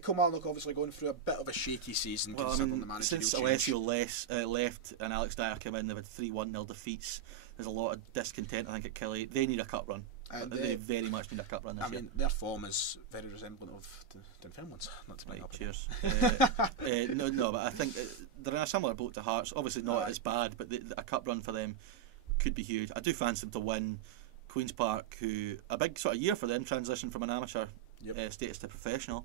Kilmarnock obviously going through a bit of a shaky season considering the managerial since Alessio left and Alex Dyer came in, they've had 3-1-0 defeats. There's a lot of discontent, I think, at Kelly. They need a cup run. They very much need a cup run this year. Their form is very resemblant of Dunfermline's. Not to bring up. Cheers. No, but I think they're in a similar boat to Hearts. Obviously not as bad, but a cup run for them could be huge. I do fancy them to win. Queen's Park, who a big sort of year for them, transition from an amateur status to professional.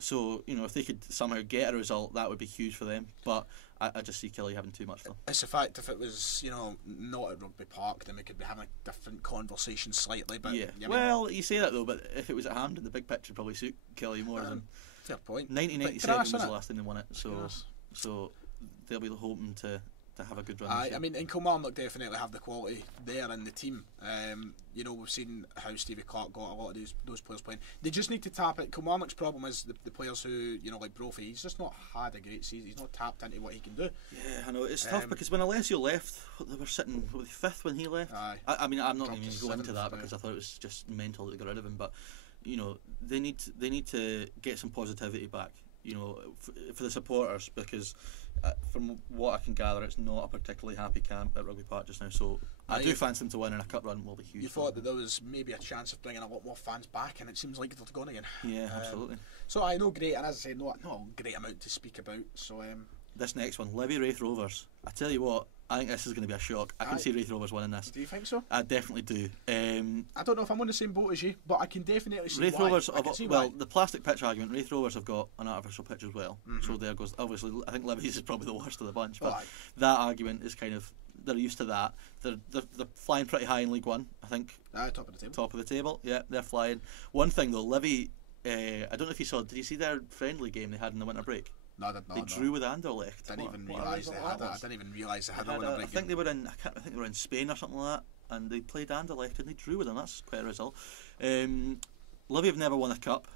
So if they could somehow get a result, that would be huge for them. But I just see Kelly having too much for them. It's a fact if it was not at Rugby Park, then we could be having a different conversation slightly. But well, you say that though, but if it was at Hampden, the big picture would probably suit Kelly more than. Fair point. 1997 was the last time they won it, so they'll be hoping to have a good run. I mean, and Kilmarnock definitely have the quality there in the team. We've seen how Stevie Clark got a lot of those players playing. They just need to tap it. Kilmarnock's problem is the players who, like Brophy, he's just not had a great season. He's not tapped into what he can do. Yeah, I know. It's tough because when Alessio left, they were sitting fifth when he left. I mean, I'm not even going to go into that because I thought it was just mental that they got rid of him. But, they need to get some positivity back, for the supporters because... from what I can gather, it's not a particularly happy camp at Rugby Park just now. So I do fancy them to win, and a cup run will be huge. You thought that there was maybe a chance of bringing a lot more fans back, and it seems like they're gone again. Yeah, absolutely. So I know great, and as I say, not a great amount to speak about. So this next one, Livy Wraith Rovers. I tell you what, I think this is going to be a shock. I can see Wraith Rovers winning this. Do you think so? I definitely do. I don't know if I'm on the same boat as you, but I can definitely see Wraith why. Rovers. The plastic pitch argument. Wraith Rovers have got an artificial pitch as well. So there goes. Obviously, I think Livy's is probably the worst of the bunch, but that argument is kind of they're used to that. They're flying pretty high in League One. I think. Top of the table. Top of the table. Yeah, they're flying. One thing though, Livy. I don't know if you saw. Did you see their friendly game they had in the winter break? No, they drew with Anderlecht. Didn't even realise they had that. I didn't even realise they had that. I think they were in. I think they were in Spain or something like that, and they played Anderlecht and they drew with them. That's quite a result. Livy have never won a cup,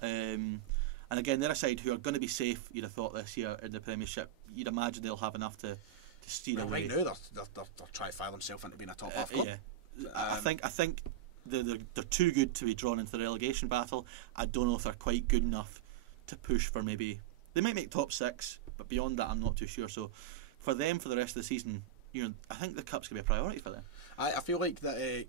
and again they're a side who are going to be safe. You'd have thought this year in the Premiership. You'd imagine they'll have enough to steer away. Right now they're trying to file themselves into being a top half club. Yeah, I think they're too good to be drawn into the relegation battle. I don't know if they're quite good enough to push for maybe. They might make top 6, but beyond that, I'm not too sure. So for them, for the rest of the season, I think the cup's gonna be a priority for them. I feel like that.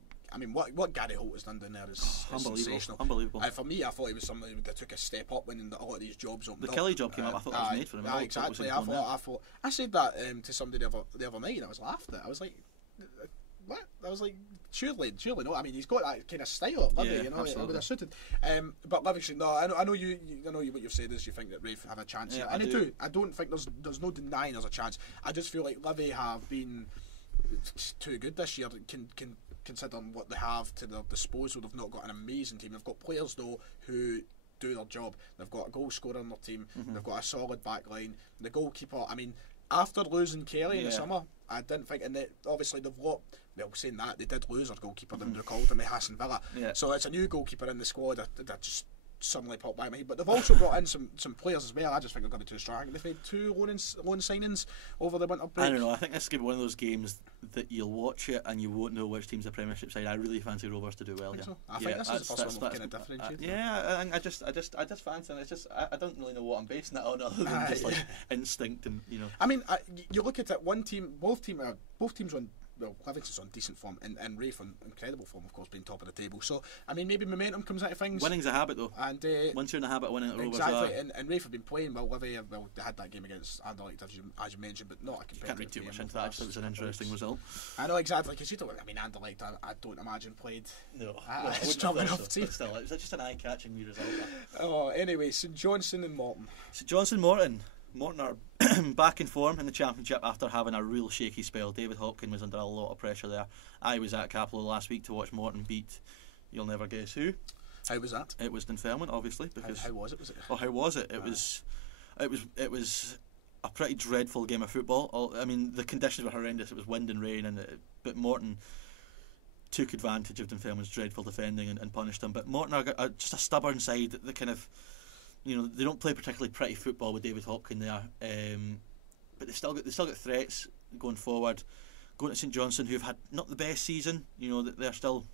What Gary Holt has done down there is sensational. Unbelievable. For me, I thought he was somebody that took a step up when a lot of these jobs opened up. The Kelly job came up. I thought it was made for him. Exactly. I said that to somebody the other night, and I was laughed at. I was like, what? I was like, surely not. I mean, he's got that kind of style of Livy, it would have suited. But Livy, no, I know you. I know what you've said is you think that Rafe have a chance. Yeah, and I do. I don't think there's no denying there's a chance. I just feel like Livy have been too good this year. Considering what they have to their disposal, they've not got an amazing team. They've got players though who do their job. They've got a goal scorer on their team. They've got a solid back line. The goalkeeper, I mean, after losing Kelly in the summer, I didn't think, and obviously they've got, well, saying that, they did lose their goalkeeper, they recalled him, Hassan Villa. So it's a new goalkeeper in the squad that just suddenly popped by my head. But they've also brought in some players as well. I just think they're going to be too strong. They've made 2 loan signings over the winter break. I don't know. I think this is going to be one of those games that you'll watch it and you won't know which team's the Premiership side. I really fancy Rovers to do well here. I think this is the first one we've kind of differentiated. I just fancy it. It's just I don't really know what I'm basing it on other than just like instinct and I mean, you look at it. Both teams on. Well, Livingston's on decent form, and Rafe on incredible form, of course, being top of the table. So, I mean, maybe momentum comes out of things. Winning's a habit, though. And once you're in the habit of winning at Rovers, exactly. And Rafe have been playing well. Livy, they had that game against Anderlecht, as you mentioned, but not a competitive. You can't read too much into that. It was an interesting result. I know exactly, because Anderlecht, I don't imagine played. No, a strong enough team. But still, it was just an eye-catching wee result. Anyway, St Johnstone and Morton. St Johnstone, Morton are back in form in the Championship after having a real shaky spell. David Hopkins was under a lot of pressure there. I was at Capello last week to watch Morton beat, you'll never guess who. How was that? It was Dunfermline, obviously. Because how was it? how was it? It was a pretty dreadful game of football. I mean, the conditions were horrendous. It was wind and rain, but Morton took advantage of Dunfermline's dreadful defending and punished them. But Morton are just a stubborn side. That kind of, they don't play particularly pretty football with David Hopkins there, but they still got threats going forward. Going to St Johnstone, who've had not the best season, they're still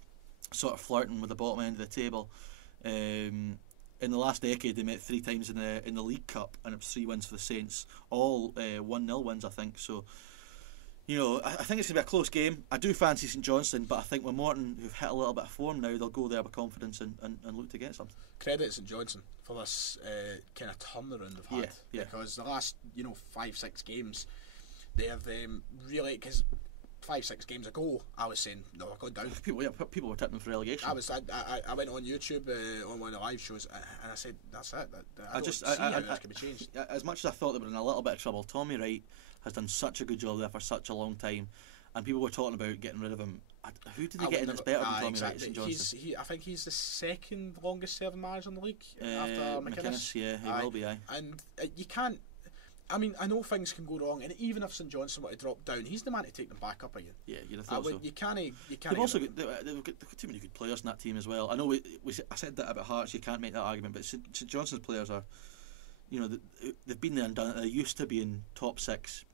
sort of flirting with the bottom end of the table. In the last decade, they met 3 times in the League Cup, and it was 3 wins for the Saints, all 1-0 wins, I think. So, I think it's going to be a close game. I do fancy St Johnstone, but I think with Morton, who've hit a little bit of form now, they'll go there with confidence and look to get something. Credit St Johnstone for this kind of turnaround they've had. Because the last 5-6 games, they have really, because 5-6 games ago, I was saying no, they're going down. People were tipping them for relegation. I went on YouTube on one of the live shows, and I said that's it. I don't see how this can be changed. As much as I thought they were in a little bit of trouble, Tommy Wright has done such a good job there for such a long time, and people were talking about getting rid of him. Who did they get in that's better than Tommy Wright at St Johnstone? I think he's the second longest serving manager in the league after McInnes. Yeah, he will be. And you can't. I mean, I know things can go wrong, and even if St Johnstone were to drop down, he's the man to take them back up again. Yeah, you'd have thought so. You can't. They've also got too many good players in that team as well. I know I said that about Hearts. You can't make that argument, but St Johnstone's players are, they've been there and done it. They used to be in top 6,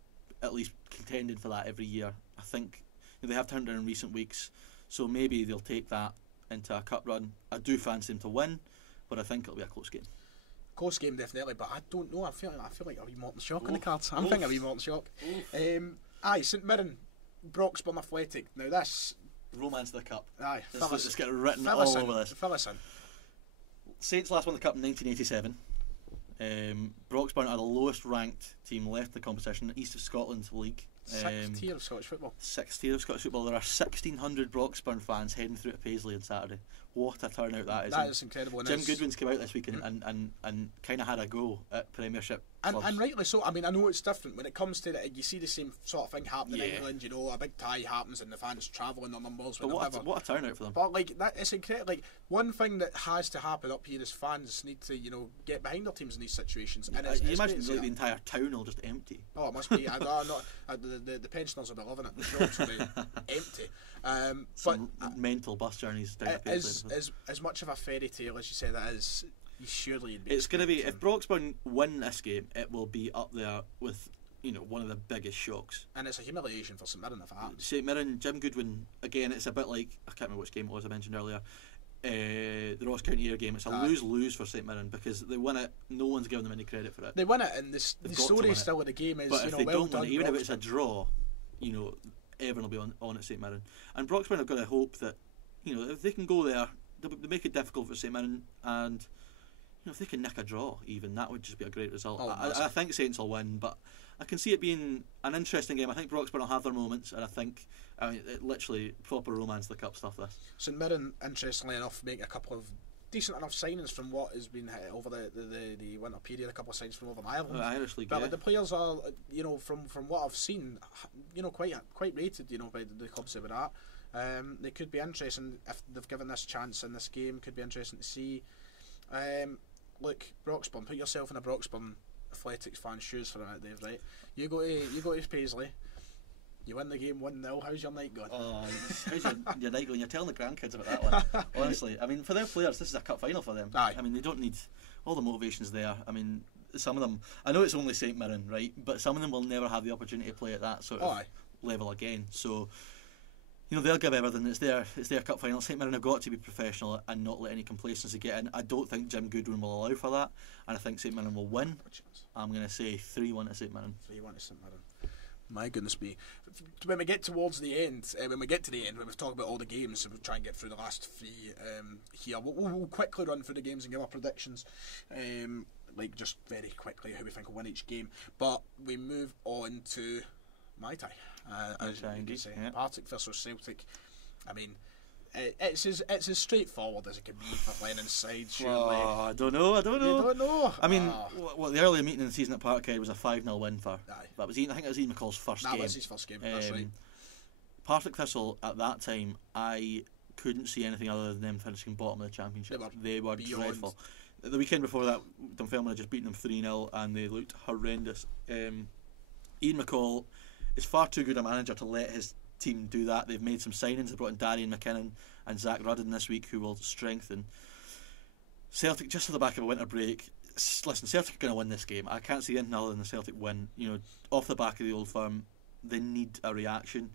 at least contending for that every year. I think they have turned around in recent weeks, so maybe they'll take that into a cup run. I do fancy them to win, but I think it'll be a close game. Close game definitely, but I don't know. I feel like a wee Morton shock on the cards. I'm thinking a wee Morton shock. St Mirren, Broxburn Athletic. Now this romance of the cup. Let's get written all over this. Fill us in. Saints last won the cup in 1987. Broxburn are the lowest ranked team left in the competition, East of Scotland League. 6th tier of Scottish football. 6th tier of Scottish football. There are 1,600 Broxburn fans heading through to Paisley on Saturday. What a turnout that is! That is incredible. Jim Goodwin's came out this week and kind of had a go at Premiership. And rightly so. I mean, I know it's different when it comes to it. You see the same sort of thing happening in England. A big tie happens and the fans travel in their numbers. But what a turnout for them! But it's incredible. Like, one thing that has to happen up here is fans need to get behind their teams in these situations. And you imagine the entire town will just empty. Oh, it must be. The pensioners will be loving it. The shops will be empty. Some mental bus journeys down to Paisley. As much of a fairy tale as you say that is, surely it's going to be, if Broxburn win this game, it will be up there with one of the biggest shocks. And it's a humiliation for St Mirren if it happens. St Mirren, Jim Goodwin, again, it's a bit like, I can't remember which game it was I mentioned earlier, the Ross County Air game. It's a lose-lose for St Mirren because they win it, no one's giving them any credit for it. They win it, and the story still of the game is, but if they well don't win done, it, even Broxburn. if it's a draw, everyone will be on at St Mirren. And Broxburn have got to hope that, if they can go there, they make it difficult for St Mirren, and if they can nick a draw, even that would just be a great result. I think Saints will win, but I can see it being an interesting game. I think Broxburn will have their moments, and I think it literally proper romance the cup stuff. This St Mirren, interestingly enough, make a couple of decent enough signings from what has been over the winter period. A couple of signings from over in Ireland. Irish League, but the players are, from what I've seen, quite rated, by the clubs that were at. They could be interesting if they've given this chance in this game. Could be interesting to see. Look, Broxburn. Put yourself in a Broxburn Athletics fan's shoes for a minute, Dave. Right? You go to Paisley. You win the game 1-0. How's your night going? Oh, how's your night going? You're telling the grandkids about that one. Honestly, I mean, for their players, this is a cup final for them. Aye. I mean, they don't need all the motivations there. I mean, some of them. I know it's only St Mirren, right? But some of them will never have the opportunity to play at that sort of level again. So, they'll give everything. It's their cup final. St Mirren have got to be professional and not let any complacency get in. I don't think Jim Goodwin will allow for that, and I think St Mirren will win. I'm going to say 3-1 to St Mirren. 3-1 to St Mirren. My goodness me. When we get towards the end, when we've talked about all the games, we'll try and get through the last three here. We'll quickly run through the games and give our predictions, just very quickly how we think will win each game. But we move on to my tie, as you can say. Partick versus Celtic. I mean, it's as straightforward as it can be for Lennon's side, surely. I don't know. You don't know? I mean, the earlier meeting in the season at Parkhead was a 5-0 win for. That was I think it was Ian McCall's first game. That was his first game. That's right. Partick Thistle at that time, I couldn't see anything other than them finishing bottom of the championship. They were dreadful. The weekend before that, Dunfermline had just beaten them 3-0, and they looked horrendous. Ian McCall is far too good a manager to let his team do that. They've made some signings. They brought in Darian McKinnon and Zach Rudden this week, who will strengthen Celtic just at the back of a winter break. Listen, Celtic are going to win this game. I can't see anything other than the Celtic win. Off the back of the Old Firm, they need a reaction.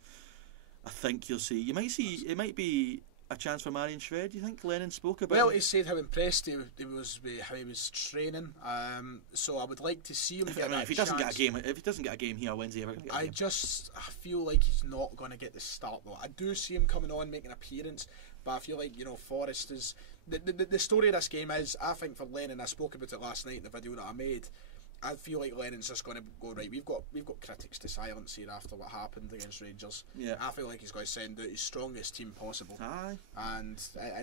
I think you'll see. You might see. It might be a chance for Marion Shred. Do you think Lennon spoke about? Well, he said how impressed he was with how he was training. So I would like to see him. If he doesn't get a game here Wednesday, I feel like he's not going to get the start though. I do see him coming on, making an appearance, but I feel like Forrest is the story of this game is. I think for Lennon, I spoke about it last night in the video that I made. I feel like Lennon's just going to go, right, we've got critics to silence here after what happened against Rangers. Yeah. I feel like he's going to send out his strongest team possible. Aye. And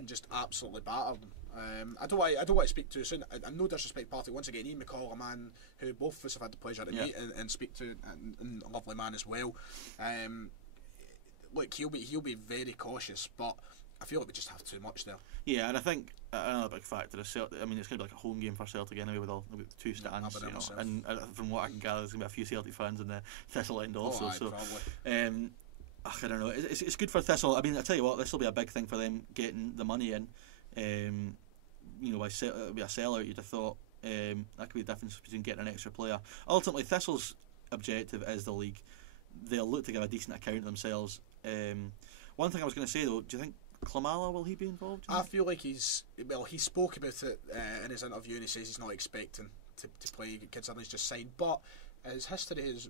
just absolutely batter them. I don't want to speak too soon. I'm no disrespect Partick. Once again, Ian McCall, a man who both of us have had the pleasure to meet and speak to, and a lovely man as well. Look, he'll be very cautious, but I feel like we just have too much there. Yeah, and I think another big factor is Celtic. I mean, it's going to be like a home game for Celtic anyway with the two stands, and from what I can gather, there's going to be a few Celtic fans in the Thistle end also. Probably. I don't know. It's good for Thistle. I mean, I tell you what, this will be a big thing for them getting the money in. By be a sellout, you'd have thought that could be the difference between getting an extra player. Ultimately, Thistle's objective is the league. They'll look to give a decent account of themselves. One thing I was going to say though, do you think Klamala, will he be involved? I feel like he spoke about it in his interview, and he says he's not expecting to play. Considering he's just signed, but his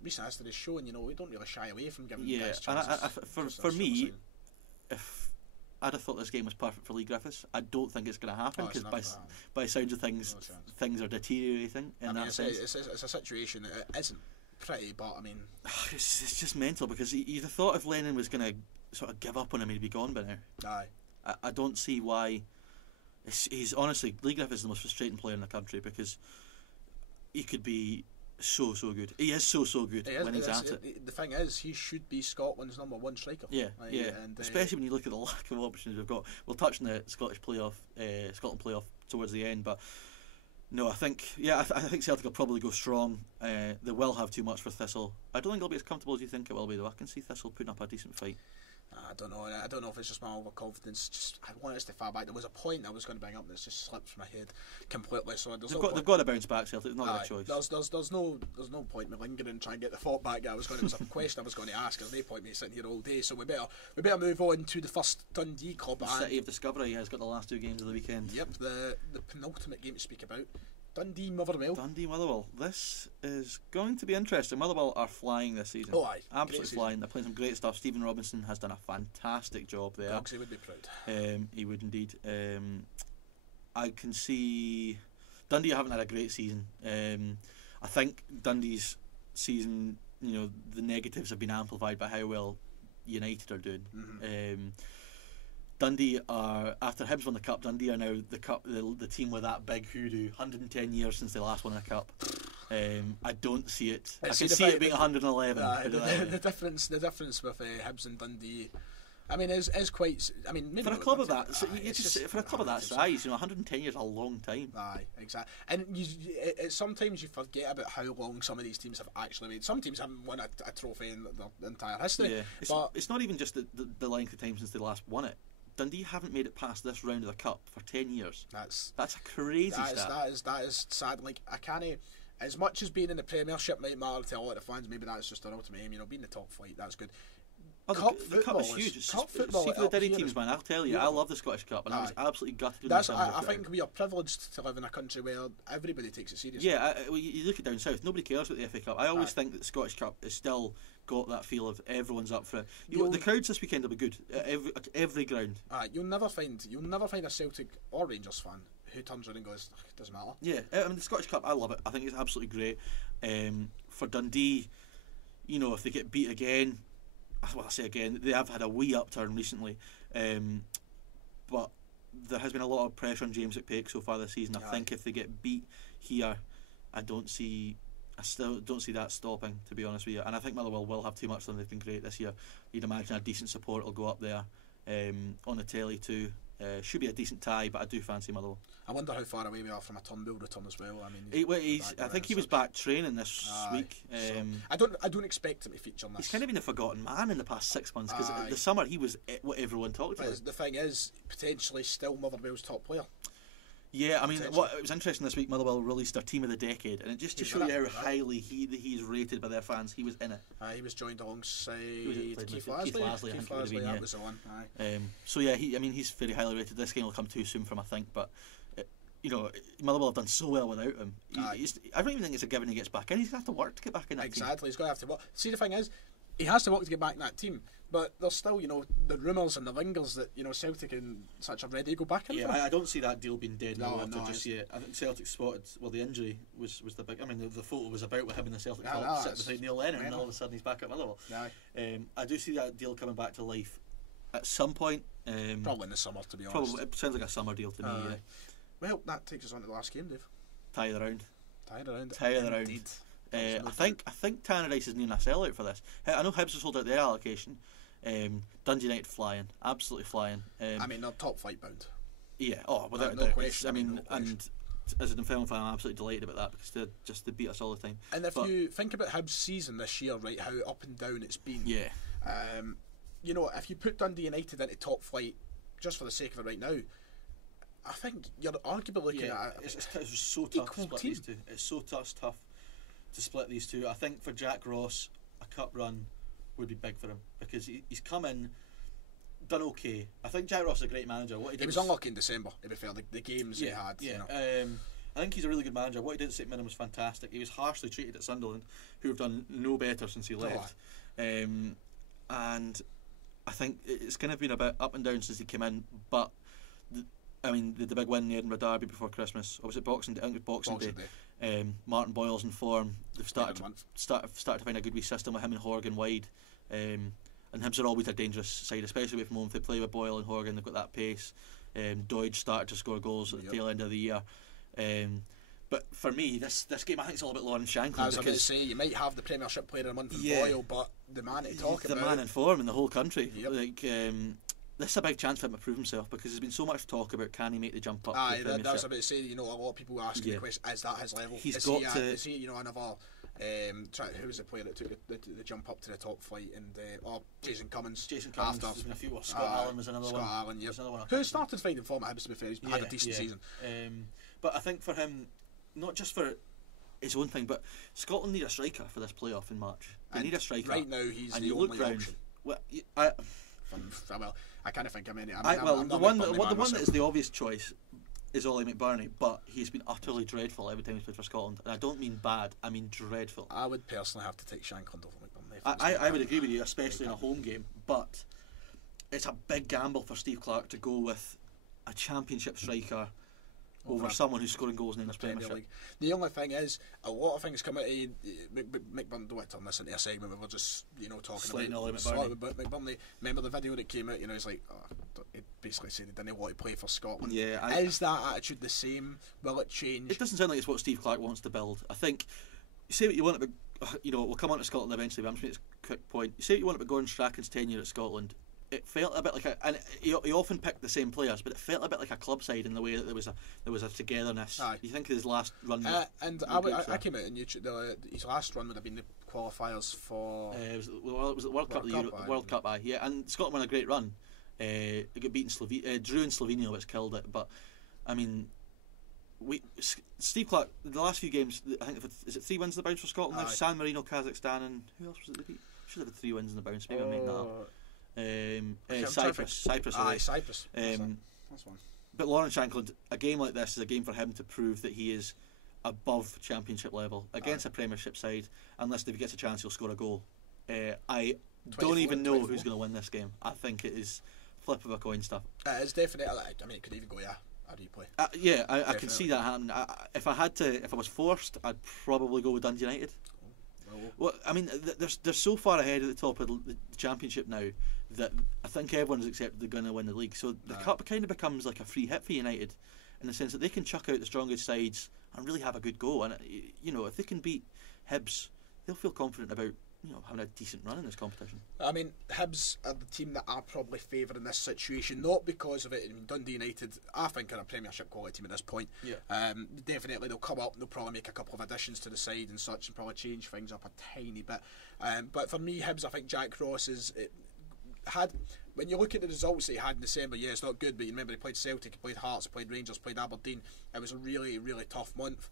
recent history is showing, we don't really shy away from giving guys chances. And for me, if I'd have thought this game was perfect for Lee Griffiths, I don't think it's going to happen because by sounds of things, things are deteriorating in that sense. It's a situation that isn't pretty, but I mean, it's just mental because you'd have thought if Lennon was going to sort of give up on him, he'd be gone by now. Aye. I don't see why. He's honestly, Lee Griffiths is the most frustrating player in the country because he could be so good. He is so good when he's at it. The thing is, he should be Scotland's number one striker. Yeah. And, especially when you look at the lack of options we've got. We'll touch on the Scotland playoff towards the end, but no, I think Celtic will probably go strong. They will have too much for Thistle. I don't think it'll be as comfortable as you think it will be, though. I can see Thistle putting up a decent fight. I don't know. I don't know if it's just my overconfidence. Just I want us to far back. There was a point I was going to bring up that's just slipped from my head completely. So they've got to bounce back. Celtic. Not their choice. There's no point me lingering and trying to get the thought back. It was a question I was going to ask. There's no point me sitting here all day. So we better move on to the first Dundee club. The City of Discovery has got the last 2 games of the weekend. Yep, the penultimate game to speak about. Dundee Motherwell. This is going to be interesting. Motherwell are flying this season. Oh, aye. Absolutely flying. They're playing some great stuff. Stephen Robinson has done a fantastic job there. He would be proud. He would indeed. I can see Dundee haven't had a great season. I think Dundee's season, the negatives have been amplified by how well United are doing. Mm-hmm. Dundee are, after Hibs won the cup, Dundee are now the team with that big hoodoo. 110 years since they last won a cup. I don't see it. I can see it being 111. The difference with Hibs and Dundee, I mean, is quite. I mean, maybe for a club of that, for a club of that size, 110 years is a long time. Aye, exactly. And sometimes you forget about how long some of these teams have actually made. Some teams haven't won a trophy in their entire history. Yeah, but it's not even just the length of time since they last won it. Dundee haven't made it past this round of the cup for 10 years. That's a crazy stat. That is sad. Like, I can't. As much as being in the Premiership might matter to a lot of fans, maybe that's just an ultimate aim. Being in the top flight, that's good. The cup is huge. Cup football. See for the Derry teams, man. I'll tell you, I love the Scottish Cup, and I was absolutely gutted. I think we are privileged to live in a country where everybody takes it seriously. Yeah, you look at down south, nobody cares about the FA Cup. I always think that the Scottish Cup is still got that feel of everyone's up for it. The crowds this weekend will be good at every ground. You'll never find a Celtic or Rangers fan who turns around and goes, it doesn't matter. Yeah, I mean the Scottish Cup, I love it. I think it's absolutely great. For Dundee, if they get beat again, well, I say again, they have had a wee upturn recently, but there has been a lot of pressure on James McPake so far this season. I think if they get beat here, I still don't see that stopping, to be honest with you. And I think Motherwell will have too much of them. They've been great this year. You'd imagine a decent support will go up there on the telly too. Should be a decent tie, but I do fancy Motherwell. I wonder how far away we are from a Turnbull return as well. I mean, I think he was back training this week. I don't expect him to feature on this. He's kind of been a forgotten man in the past 6 months because the summer he was what everyone talked about. The thing is, potentially still Motherwell's top player. Yeah, I mean, it was interesting this week. Motherwell released their team of the decade, and it just to show you how highly he's rated by their fans. He was in it. He was joined alongside Keith Lasley. That was the one. So yeah, he's very highly rated. This game will come too soon for him, I think, but. Motherwell have done so well without him. I don't even think it's a given he gets back in. He's going to have to work to get back in that team. Exactly, he's going to have to work. See, the thing is, he has to work to get back in that team, but there's still, the rumours and the lingers that, Celtic and such are ready to go back in. Yeah, I don't see that deal being dead in the water just yet. I think Celtic spotted, the injury was the big, the photo was about with him in the Celtic club sitting beside Neil Lennon, and all of a sudden he's back at Motherwell. I do see that deal coming back to life at some point. Probably in the summer, to be honest. Probably, it sounds like a summer deal to me, yeah. Well, that takes us on to the last game, Dave. Tie of the round. Indeed. I think Tannadice is near a sellout for this. I know Hibs have sold out their allocation. Dundee United flying, absolutely flying. They're top flight bound. Yeah. Oh, without no question. And as a Dunfermline fan, I'm absolutely delighted about that because they beat us all the time. And if you think about Hibs' season this year, right, how up and down it's been. Yeah. If you put Dundee United into top flight, just for the sake of it right now, I think you're arguably looking at it's so tough to split these two. It's so tough to split these two. I think for Jack Ross, a cup run would be big for him because he's come in, done okay. I think Jack Ross is a great manager. What he was unlucky in December, to be fair. The games he had. Yeah. I think he's a really good manager. What he did at St Mirren was fantastic. He was harshly treated at Sunderland, who have done no better since he left. And I think it's kind of been a bit up and down since he came in, but. The big win in the Edinburgh Derby before Christmas, or was it Boxing Day? I think it was Boxing Day. Martin Boyle's in form. They've started to find a good wee system with him and Horgan wide. And Hibs are always a dangerous side, especially away from home. If they play with Boyle and Horgan, they've got that pace. Doidge started to score goals at the tail end of the year. But for me, this game I think it's all about Lawrence Shankland. I was going to say, you might have the Premiership player of the month in Boyle, but the man to talk about, the man in form in the whole country. This is a big chance for him to prove himself because there's been so much talk about can he make the jump up. That was about to say. A lot of people asking the question: is that his level? Is he another Who was the player that took the jump up to the top flight? And Jason Cummins. After a few. Scott Allen was another one. Scott Allen, yeah. Another one Who started finding form at Hibs, to be fair. He's had a decent season. But I think for him, not just for his own thing, but Scotland need a striker for this playoff in March. They need a striker. Right now, he's and the only option. Well, I kind of think I'm in it. The one that is the obvious choice is Ollie McBurney, but he's been utterly dreadful every time he's played for Scotland. And I don't mean bad, I mean dreadful. I would personally have to take Shankland over McBurney. I would agree with you, especially in a home game, but it's a big gamble for Steve Clarke to go with a championship striker over someone who's scoring goals in the English Premiership. The only thing is, a lot of things come out of McBurney. Don't want to turn this into a segment where we're just talking about McBurney. Remember the video that came out? He's like, he basically said he didn't want to play for Scotland. Yeah, is that attitude the same? Will it change? It doesn't sound like it's what Steve Clarke wants to build. I think you say what you want about, we'll come on to Scotland eventually, but I'm just making a quick point. You say what you want about Gordon Strachan's tenure at Scotland. It felt a bit like and he often picked the same players, but it felt a bit like a club side in the way that there was a togetherness. Aye. You think his last run? I came out on YouTube. His last run would have been the qualifiers for. It was the World Cup, World Cup. Yeah, and Scotland won a great run. They got beaten drew in Slovenia, which killed it. But I mean, Steve Clarke, the last few games, I think is it 3 wins in the bounce for Scotland? There's San Marino, Kazakhstan, and who else was it they beat? Should have had 3 wins in the bounce. Maybe I'm making that up. Cyprus. Cyprus. That's one. But Lawrence Shankland, a game like this is a game for him to prove that he is above championship level against a Premiership side. Unless if he gets a chance, he'll score a goal. I don't even know who's going to win this game. I think it is flip of a coin stuff. It's definitely. I mean, it could even go a replay. I can see that happen. If I was forced, I'd probably go with Dundee United. Well, I mean, they're so far ahead at the top of the championship now that I think everyone has accepted they're going to win the league. So the cup kind of becomes like a free hit for United, in the sense that they can chuck out the strongest sides and really have a good go. And if they can beat Hibs, they'll feel confident about having a decent run in this competition. I mean, Hibs are the team that I probably favour in this situation, not because of it. I mean, Dundee United, I think, are a Premiership quality team at this point. Yeah. Definitely, they'll come up. They'll probably make a couple of additions to the side and such, and probably change things up a tiny bit. But for me, Hibs, I think Jack Ross when you look at the results that he had in December, it's not good, but you remember he played Celtic, he played Hearts, played Rangers, played Aberdeen. It was a really, really tough month.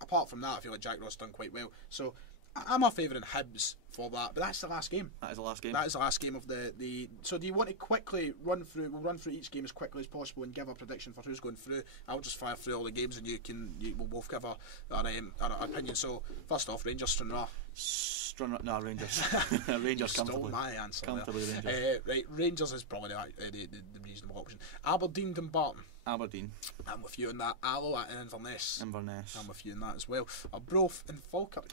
Apart from that, I feel like Jack Ross done quite well. So I'm a favourite in Hibs for that, but that's the last game. That is the last game. That is the last game of the. So do you want to quickly run through? We'll run through each game as quickly as possible and give a prediction for who's going through. I'll just fire through all the games and we'll both give our opinion. So first off, Rangers Stranraer. No, Rangers. Rangers comfortably. Stole my answer. Comfortably Rangers. Right, Rangers is probably the reasonable option. Aberdeen Dumbarton. Aberdeen. I'm with you on that. Alloa and Inverness. I'm with you on that as well. Arbroath and Falkirk.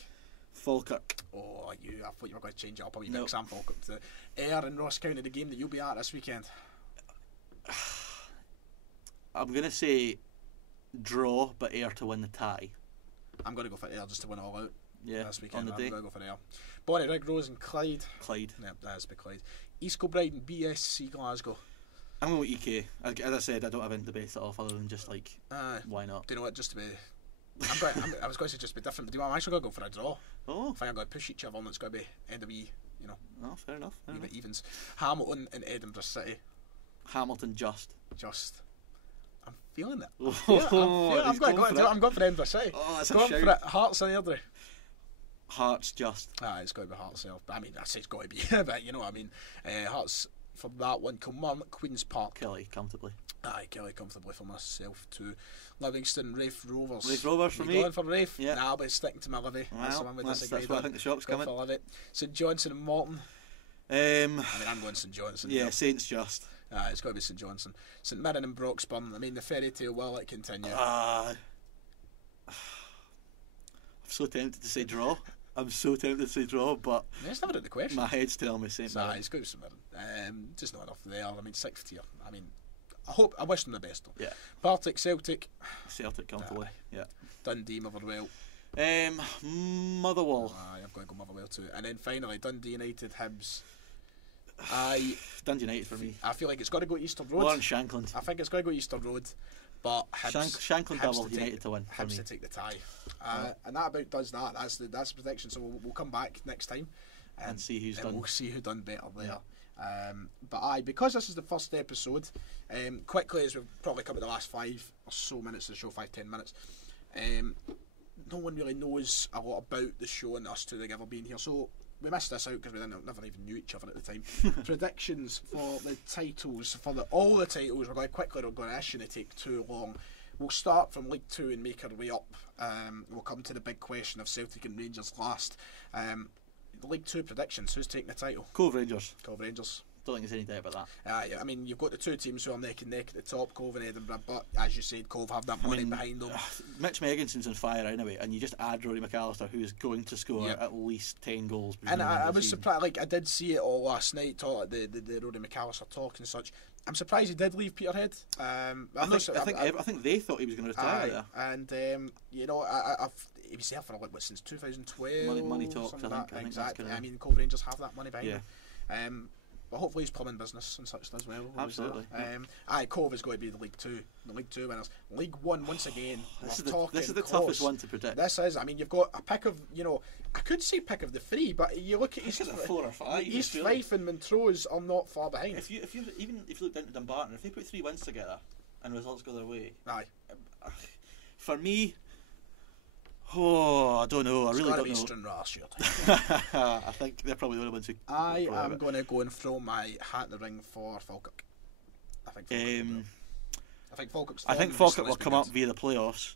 Oh, I thought you were going to change it up a wee bit because I'm Falkirk. Ayr and Ross County, the game that you'll be at this weekend. I'm going to say draw, but Ayr to win the tie. I'm going to go for Ayr just to win it all out. Yeah, this weekend. on the day. I'm going to go for Ayr. Bonnyrigg Rose and Clyde. Yep, that has to be Clyde. East Kilbride and BSC Glasgow. I'm going with EK. As I said, I don't have any to base it off other than just like, why not? Do you know what? Just to be. I was going to say just be different, but I'm actually going to go for a draw. Oh. I think I'm going to push each other, and it's going to be end of Oh, fair enough. Bit evens. Hamilton and Edinburgh City. Hamilton just. I'm feeling it. I'm going for Edinburgh City. Oh, that's going a shout. for it. Hearts and Airdrie. Hearts just. It's got to be Hearts. I mean, I say it's got to be, but you know what I mean. Hearts for that one. Kilmarnock, Queen's Park. Kelly comfortably. Kelly comfortably for myself too. Livingston, Rafe Rovers. Rafe Rovers for me. Going for Rafe? Yeah. I'll be sticking to my Livy. Well, that's why I think the shop's coming. St Johnson and Morton. I'm going St Johnson. Yeah, Saints just. It's got to be St Johnson. St Mirren and Broxburn. I mean, the fairy tale, will it continue? I'm so tempted to say draw. But it's never in the question. My head's telling me St Mirren. It's good St Mirren. Just not enough there. I mean, 6th tier. I mean, I wish them the best though. Yeah. Partick Celtic comfortably. Yeah. Dundee Motherwell. Motherwell. I've got to go Motherwell too. And then finally Dundee United Hibs. Dundee United for me. I feel like it's got to go Easter Road. Lawrence Shankland. I think it's got to go Easter Road, but Hibs, Shankland double United to win. Hibs to take the tie. And that about does that. That's the prediction. So we'll come back next time and see who's done. We'll see who done better there. But because this is the first episode, quickly as we've probably covered the last 5 or so minutes of the show, 5-10 minutes, no one really knows a lot about the show and us two together being here. So we missed this out because we never even knew each other at the time. Predictions for the titles, all the titles. We're going quickly. We're going to shouldn't take too long. We'll start from League 2 and make our way up. We'll come to the big question of Celtic and Rangers last. League 2 predictions. Who's taking the title? Cove Rangers. Cove Rangers. Don't think there's any doubt about that. I mean, you've got the two teams who are neck and neck at the top, Cove and Edinburgh, but as you said, Cove have that money behind them. Mitch Megginson's on fire anyway, and you just add Rory McAllister, who's going to score at least 10 goals. And I was surprised, like, I did see it all last night, the Rory McAllister talk and such. I'm surprised he did leave Peterhead. I think they thought he was going to retire there. And, you know, he was there for, since 2012. Money talks, I think. Exactly. I mean, Cove Rangers have that money behind them. But hopefully he's plumbing business and such as well. Absolutely. Cove is going to be the League 2 winners. League 1 once again. This is the toughest one to predict. This is. I mean, you've got a pick of, you know, I could say pick of the 3, but you look at East 4 or 5. East Fife and Montrose are not far behind. If you look down to Dumbarton, if they put 3 wins together and results go their way, for me. Oh, I don't know. I really don't know. Eastern Ross, I think they're probably the only ones who. I am going to go and throw my hat in the ring for Falkirk. I think Falkirk will come up via the playoffs.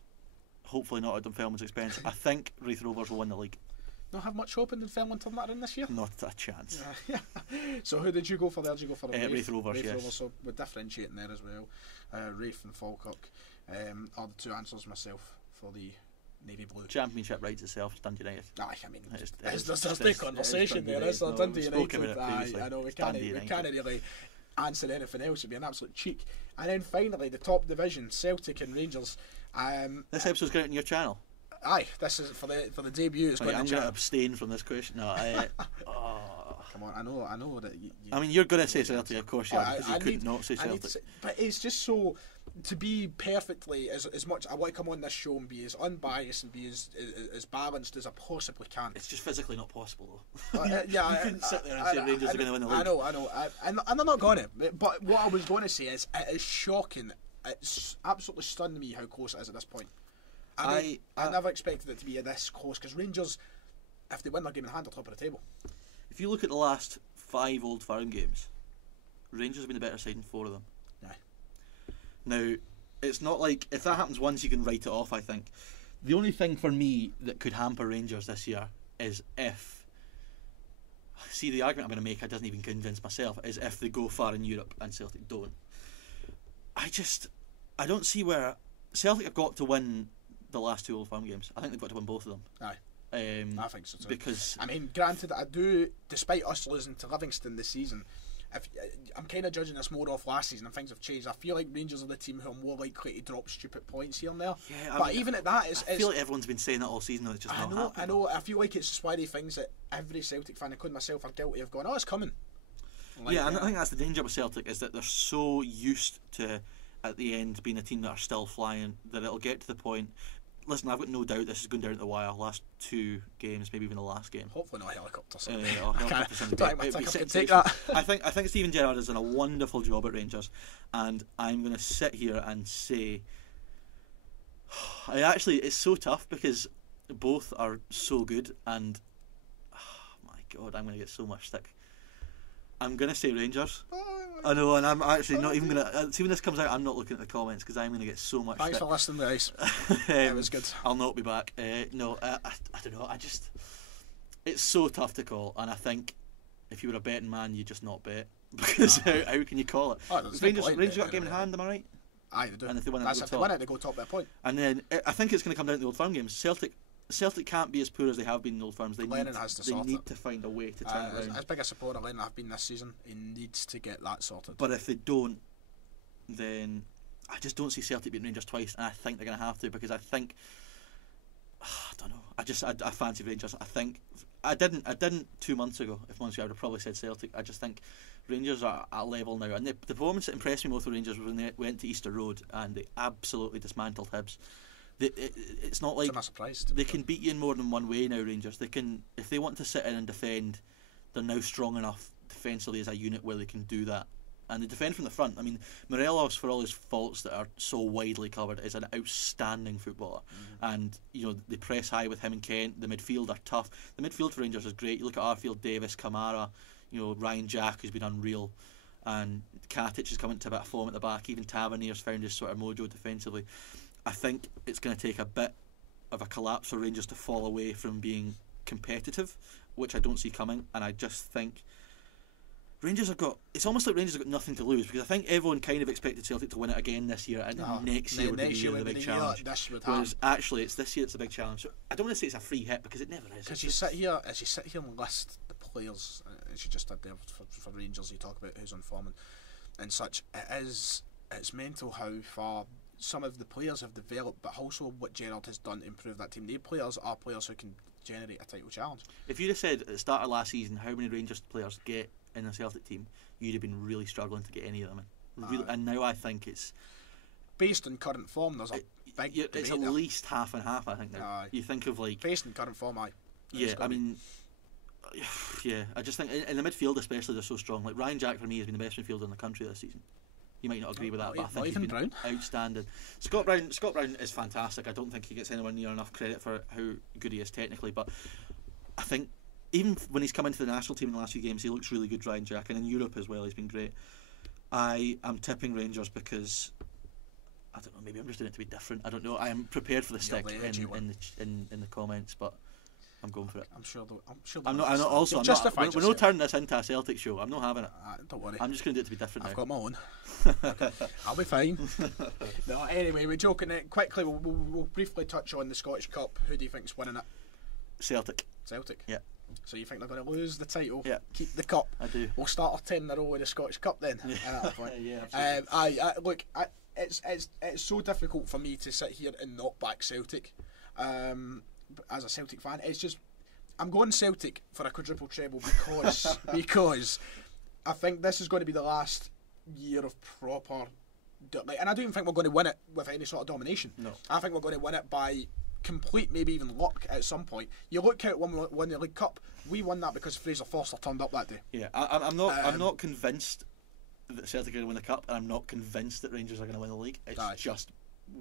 Hopefully not at Dunfermline's expense. I think Raith Rovers will win the league. Not have much hope in Dunfermline turning that in this year? Not a chance. So who did you go for there? Did you go for Raith Rovers? Yes. Rovers, so we're differentiating there as well. Raith and Falkirk are the two answers myself for the Navy Blue. Championship writes itself. It's Dundee United. I mean, there's a big conversation there. It's Dundee United. I know we can't really answer anything else. It'd be an absolute cheek. And then finally, the top division, Celtic and Rangers. This episode's going out on your channel. This is for the debut. It's I'm going to abstain from this question. No, come on, I know that. I mean, you're going to say Celtic, of course, because you could not say Celtic. But it's just so. To be perfectly as much, I want to come on this show and be as unbiased and be as balanced as I possibly can. It's just physically not possible, though. You couldn't sit there and say Rangers are going to win the league. I know, and they're not going to. But what I was going to say is, it is shocking. It's absolutely stunned me how close it is at this point. I never expected it to be this close, because Rangers, if they win their game in hand, are top of the table. If you look at the last 5 Old Firm games, Rangers have been the better side in 4 of them. Now, it's not like if that happens once you can write it off, I think. The only thing for me that could hamper Rangers this year is if... See, the argument I'm going to make, I doesn't even convince myself, is if they go far in Europe and Celtic don't. I don't see where... Celtic have got to win the last 2 Old Firm games. I think they've got to win both of them. I think so too. Because... I mean, granted, I do, despite us losing to Livingston this season... I'm kind of judging this more off last season and things have changed. I feel like Rangers are the team who are more likely to drop stupid points here and there. But even at that, I feel like everyone's been saying that all season, and it's just not happening. I know. I feel like it's just one of the things that every Celtic fan, including myself, are guilty of going, it's coming. And I think that's the danger with Celtic, is that they're so used to, at the end, being a team that are still flying, that it'll get to the point... Listen, I've got no doubt this is going down to the wire. Last 2 games, maybe even the last game. Hopefully not a helicopter. Take that. I think Stephen Gerrard has done a wonderful job at Rangers, and I'm going to sit here and say, it's so tough because both are so good, and my God, I'm going to get so much stick. I'm going to say Rangers. I know, and I'm actually not even going to... See, when this comes out, I'm not looking at the comments because I'm going to get so much Thanks stick. for listening, guys. It was good. I'll not be back. I don't know. It's so tough to call, and I think if you were a betting man, you just not bet. Because how can you call it? Rangers got a game in hand, am I right? Aye, they do. And if they win it, they go top by a point. And then I think it's going to come down to the Old Firm games. Celtic can't be as poor as they have been in Old Firms. They need to find a way to turn it around. As big a supporter Lennon have been this season, he needs to get that sorted. But if they don't, then I just don't see Celtic beating Rangers twice, and I think they're going to have to, because I think I don't know. I fancy Rangers. I think I didn't 2 months ago. If months ago, I would have probably said Celtic. I just think Rangers are at a level now, and the performance that impressed me most with Rangers was when they went to Easter Road and they absolutely dismantled Hibs. It's not like I'm not surprised. they can beat you in more than one way now. Rangers, they can, if they want to sit in and defend, they're now strong enough defensively as a unit where they can do that. And they defend from the front. I mean, Morelos, for all his faults that are so widely covered, is an outstanding footballer. And, you know, they press high with him and Kent. The midfield are tough. The midfield for Rangers is great. You look at Arfield, Davis, Kamara, you know, Ryan Jack, who's been unreal. And Katic is coming to a bit of form at the back. Even Tavernier's found his sort of mojo defensively. I think it's going to take a bit of a collapse for Rangers to fall away from being competitive, which I don't see coming. And I just think Rangers have got, it's almost like Rangers have got nothing to lose, because I think everyone kind of expected Celtic to win it again this year, and next year would be the year of the big challenge. Whereas actually it's this year it's a big challenge. So I don't want to say it's a free hit, because it never is. Because you sit here and list the players, as you just did there for Rangers, you talk about who's on form and such. It's mental how far some of the players have developed, but also what Gerrard has done to improve that team. They players are players who can generate a title challenge. If you'd have said at the start of last season how many Rangers players get in a Celtic team, you'd have been really struggling to get any of them in. Really, and now I think it's based on current form. There's a big it's at least half and half. I think now. You think of like based on current form, I mean, yeah. I just think in the midfield especially they're so strong. Like Ryan Jack for me has been the best midfielder in the country this season. You might not agree with that, but I think he's been outstanding. Scott Brown is fantastic. I don't think he gets anywhere near enough credit for how good he is technically, but I think even when he's come into the national team in the last few games, he looks really good, Ryan Jack, and in Europe as well, he's been great. I am tipping Rangers because I don't know. Maybe I'm just doing it to be different. I don't know. I am prepared for the stick in the comments, but I'm going for it. I'm sure. I'm not. Also, we're not turning this into a Celtic show. I'm not having it. Don't worry. I'm just going to do it to be different. I've got my own. I'll be fine. No, anyway, we're joking. Quickly, we'll briefly touch on the Scottish Cup. Who do you think's winning it? Celtic. Yeah. So you think they're going to lose the title? Yeah. Keep the cup? I do. We'll start our 10 in a row with the Scottish Cup then. Yeah. At that point. Yeah, absolutely. It's so difficult for me to sit here and not back Celtic. As a Celtic fan, it's just I'm going Celtic for a quadruple treble because I think this is going to be the last year of proper, and I don't even think we're going to win it with any sort of domination. No, I think we're going to win it by complete, maybe even luck at some point. You look at when we won the League Cup, we won that because Fraser Forster turned up that day. Yeah, I'm not convinced that Celtic are going to win the cup, and I'm not convinced that Rangers are going to win the league. It's just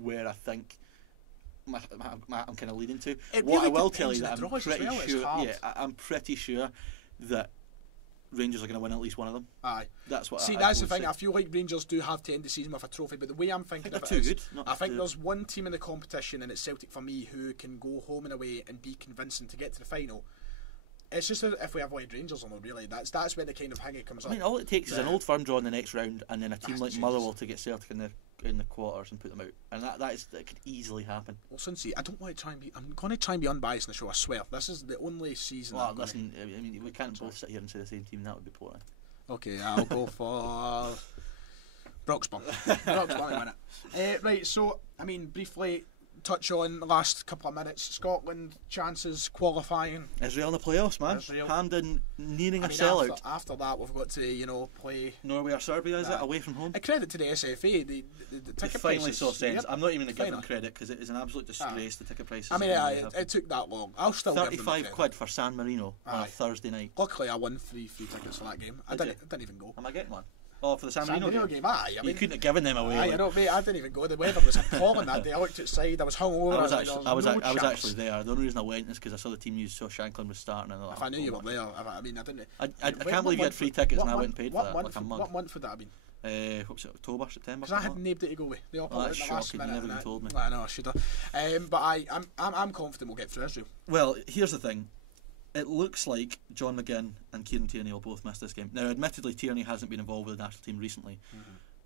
where I think I'm kind of leading to. What I will tell you that I'm pretty sure. Yeah, I'm pretty sure that Rangers are going to win at least one of them. Aye, that's what. That's the thing. I feel like Rangers do have to end the season with a trophy, but the way I'm thinking of it is, I think there's one team in the competition, and it's Celtic for me, who can go home and away and be convincing to get to the final. It's just that if we avoid Rangers on them, really, that's where the kind of hang it comes up. I mean, all it takes is an Old Firm draw in the next round, and then a team like Motherwell to get Celtic in the quarters and put them out, and that could easily happen. Well, Sunsy, I don't want to try and be. I'm going to try and be unbiased in the show. I swear, this is the only season. Well, listen, I mean, we can't both sit here and say the same team. That would be poor. Okay, I'll go for Broxburn. Broxburn win it. Right, so I mean, briefly touch on the last couple of minutes. Scotland chances qualifying. Israel in the playoffs, man. Hampden needing a sellout. After that, we've got to play Norway or Serbia. Is it away from home? A credit to the SFA. The ticket finally prices, saw sense. Yep, I'm not even going to give them credit because it is an absolute disgrace. The ticket prices. I mean, it took that long. I'll still give them £35 for San Marino on a Thursday night. Luckily, I won free tickets for that game. I didn't even go. Am I getting one? Oh, for the San Marino game? I mean, you couldn't have given them away. I didn't even go. The weather was appalling that day. I looked outside. I was hungover. I was actually there. The only reason I went is because I saw the team news. So Shanklin was starting. And if I knew you were there, I mean, I didn't. I can't believe you had free tickets and I went and paid for that like a mug. What month would that have been? What was it, October, September? Because I had named it to go with. They all put that's shocking. You never even told me. I know, I should have. But I'm confident we'll get through Israel. Well, here's the thing. It looks like John McGinn and Kieran Tierney will both miss this game. Now, admittedly, Tierney hasn't been involved with the national team recently,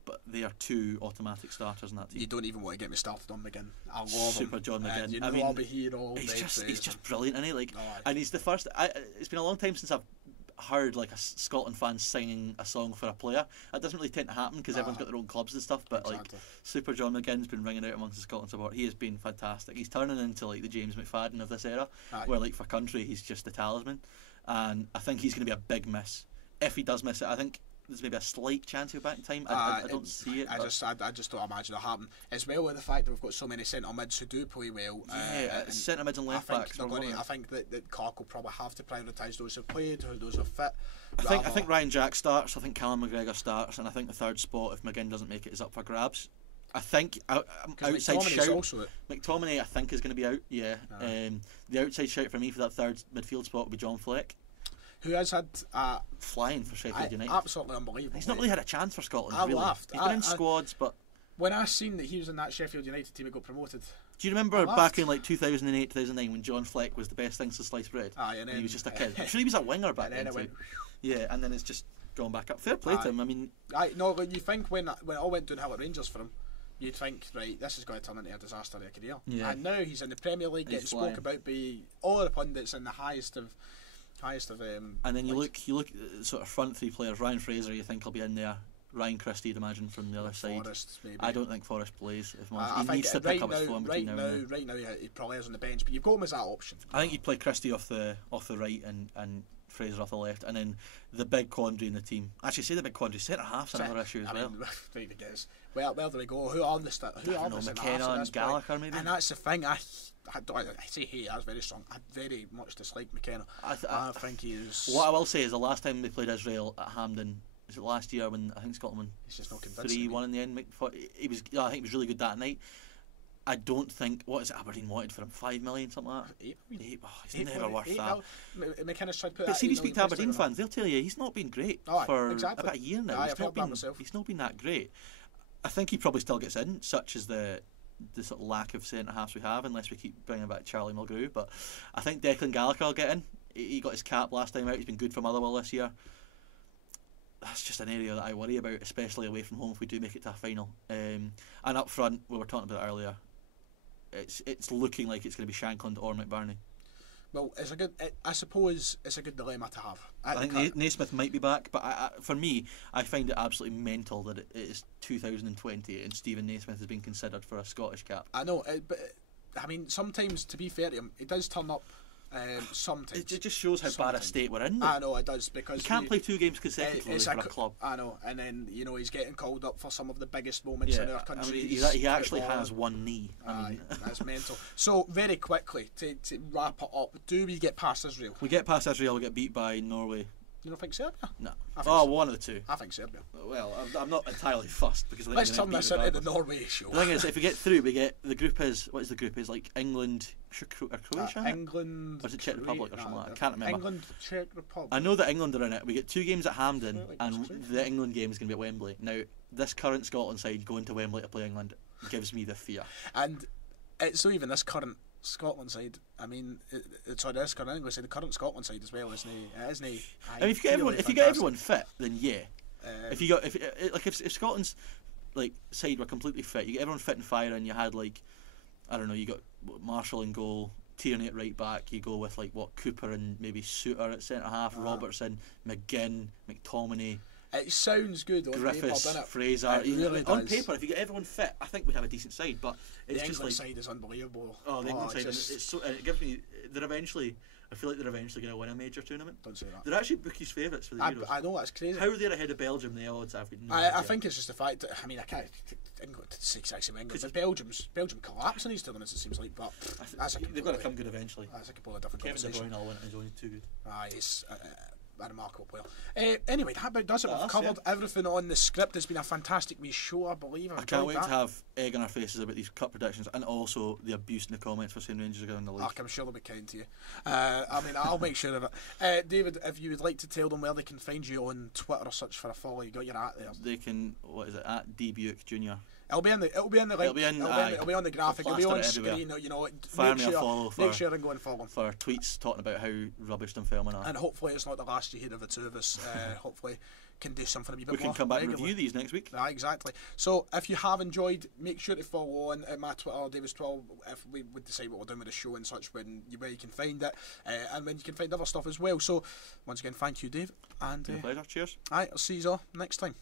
but they are two automatic starters in that team. You don't even want to get me started on McGinn. I love him. Super John McGinn. You know, I'll be here all day. He's just brilliant, isn't he? And he's the first. It's been a long time since I've heard like a Scotland fan singing a song for a player. That doesn't really tend to happen because everyone's got their own clubs and stuff, but Super John McGinn's been ringing out amongst the Scotland support. He has been fantastic. He's turning into like the James McFadden of this era, where like for country he's just the talisman, and I think he's going to be a big miss. If he does miss it, I think there's maybe a slight chance he'll back in time. I don't see it. I just don't imagine it'll happen. As well with the fact that we've got so many centre mids who do play well. Centre mids and left backs. I think that Clark will probably have to prioritise those who've played, those who've fit. I think Ryan Jack starts. I think Callum McGregor starts, and I think the third spot, if McGinn doesn't make it, is up for grabs. I think outside shout McTominay I think is going to be out. Yeah, the outside shout for me for that third midfield spot would be John Fleck, who has had flying for Sheffield United. Absolutely unbelievable. He's not really had a chance for Scotland. I laughed. He's been in squads, but when I seen that he was in that Sheffield United team that got promoted. Do you remember back in like 2008, 2009 when John Fleck was the best thing since sliced bread? And he was just a kid. I'm sure he was a winger back then too. Yeah, and then it's just gone back up. Fair play to him. I mean, but you think when it all went downhill at Rangers for him, you'd think, right, this is going to turn into a disaster of a career. Yeah. And now he's in the Premier League, getting spoke about by all the pundits in the highest of. And then you look sort of front three players. Ryan Fraser, you think he'll be in there. Ryan Christie, I'd imagine, from the other side. Forrest, maybe. I don't think Forrest plays. He needs to pick up his form between now and then. Right now, he probably is on the bench, but you've got him as that option. I think you'd play Christie off the right and Fraser off the left, and then the big quandary in the team. Actually, say the big quandary, centre half's another issue as well. Where do we go? Who are the McKenna and Gallagher maybe? And that's the thing. I say that's very strong. I very much dislike McKenna. I think he is. What I will say is the last time they played Israel at Hampden, was it last year when I think Scotland won? He's just not convincing. 3-1 in the end. I think he was really good that night. I don't think, what is it Aberdeen wanted for him, 5 million, something like that? 8. He's never worth that. McKenna's tried to put but see, if you speak to Aberdeen fans, they'll tell you he's not been great for about a year now. He's not been that great. I think he probably still gets in, such as the sort of lack of centre halves we have, unless we keep bringing back Charlie Mulgrew. But I think Declan Gallagher will get in. He got his cap last time out. He's been good for Motherwell this year. That's just an area that I worry about, especially away from home if we do make it to a final. And up front, we were talking about it earlier, it's looking like it's going to be Shankland or McBurney. Well, I suppose it's a good dilemma to have. I think Naismith might be back, but for me, I find it absolutely mental that it is 2020 and Stephen Naismith has been considered for a Scottish cap. I know, but I mean, sometimes, to be fair to him, it does turn up. Sometimes it just shows how bad a state we're in. I know it does, because you can't play 2 games consecutively for a club. I know, and then he's getting called up for some of the biggest moments in our country. He actually has one knee. That's mental. So very quickly to wrap it up, do we get past Israel? We get past Israel. We get beat by Norway. You don't think Serbia? No. One of the two. I think Serbia. Well, I'm not entirely fussed because let's turn this into the Norway show. The thing is, if we get through, we get the group is what is the group is like England, or Croatia, England, or is it Czech Republic or something like that? I can't remember. England, Czech Republic. I know that England are in it. We get 2 games at Hampden, and the England game is going to be at Wembley. Now, this current Scotland side going to Wembley to play England gives me the fear. And it's not even this current Scotland side. I mean, this current English side, the current Scotland side as well, isn't he? I mean, if you get everyone fit, then yeah. If Scotland's like side were completely fit, you get everyone fit and firing. You had you got Marshall in goal, Tierney at right back. You go with Cooper and maybe Suter at centre half, Robertson, McGinn, McTominay. It sounds good on Griffiths, paper, doesn't it? Fraser. Really on paper, if you get everyone fit, I think we have a decent side. But it's the just England side is unbelievable. The England side, it gives me. I feel like they're eventually going to win a major tournament. Don't say that. They're actually bookies' favourites for the Euros. I know, that's crazy. How are they ahead of Belgium? The odds I think it's just the fact that I can't. England, but Belgium collapse in these tournaments. It seems like, but they've got to come good eventually. That's a completely different Kevin conversation. De Bruyne will win it. He's only too good. He's a remarkable player. Anyway, that about does it. We've covered everything on the script. It's been a fantastic wee show, I believe. I can't wait to have egg on our faces about these cup predictions and also the abuse in the comments for saying Rangers are going to the league. I'm sure they'll be kind to you. I'll make sure of it. David, if you would like to tell them where they can find you on Twitter or such for a follow, you got your @. there. They can. What is it? @ Buick Jr. It'll be on the graphic. It'll be on screen. Make sure and go and follow for tweets talking about how rubbish them filming are. And hopefully it's not the last you hear of the two of us. Hopefully can do something a wee bit more. We can come back and review these next week. Exactly. So if you have enjoyed, make sure to follow on my Twitter, Davis12, if we would decide what we're doing with the show and such, where you can find it, and when you can find other stuff as well. So once again, thank you, Dave. And pleasure. Cheers. I'll see you all next time.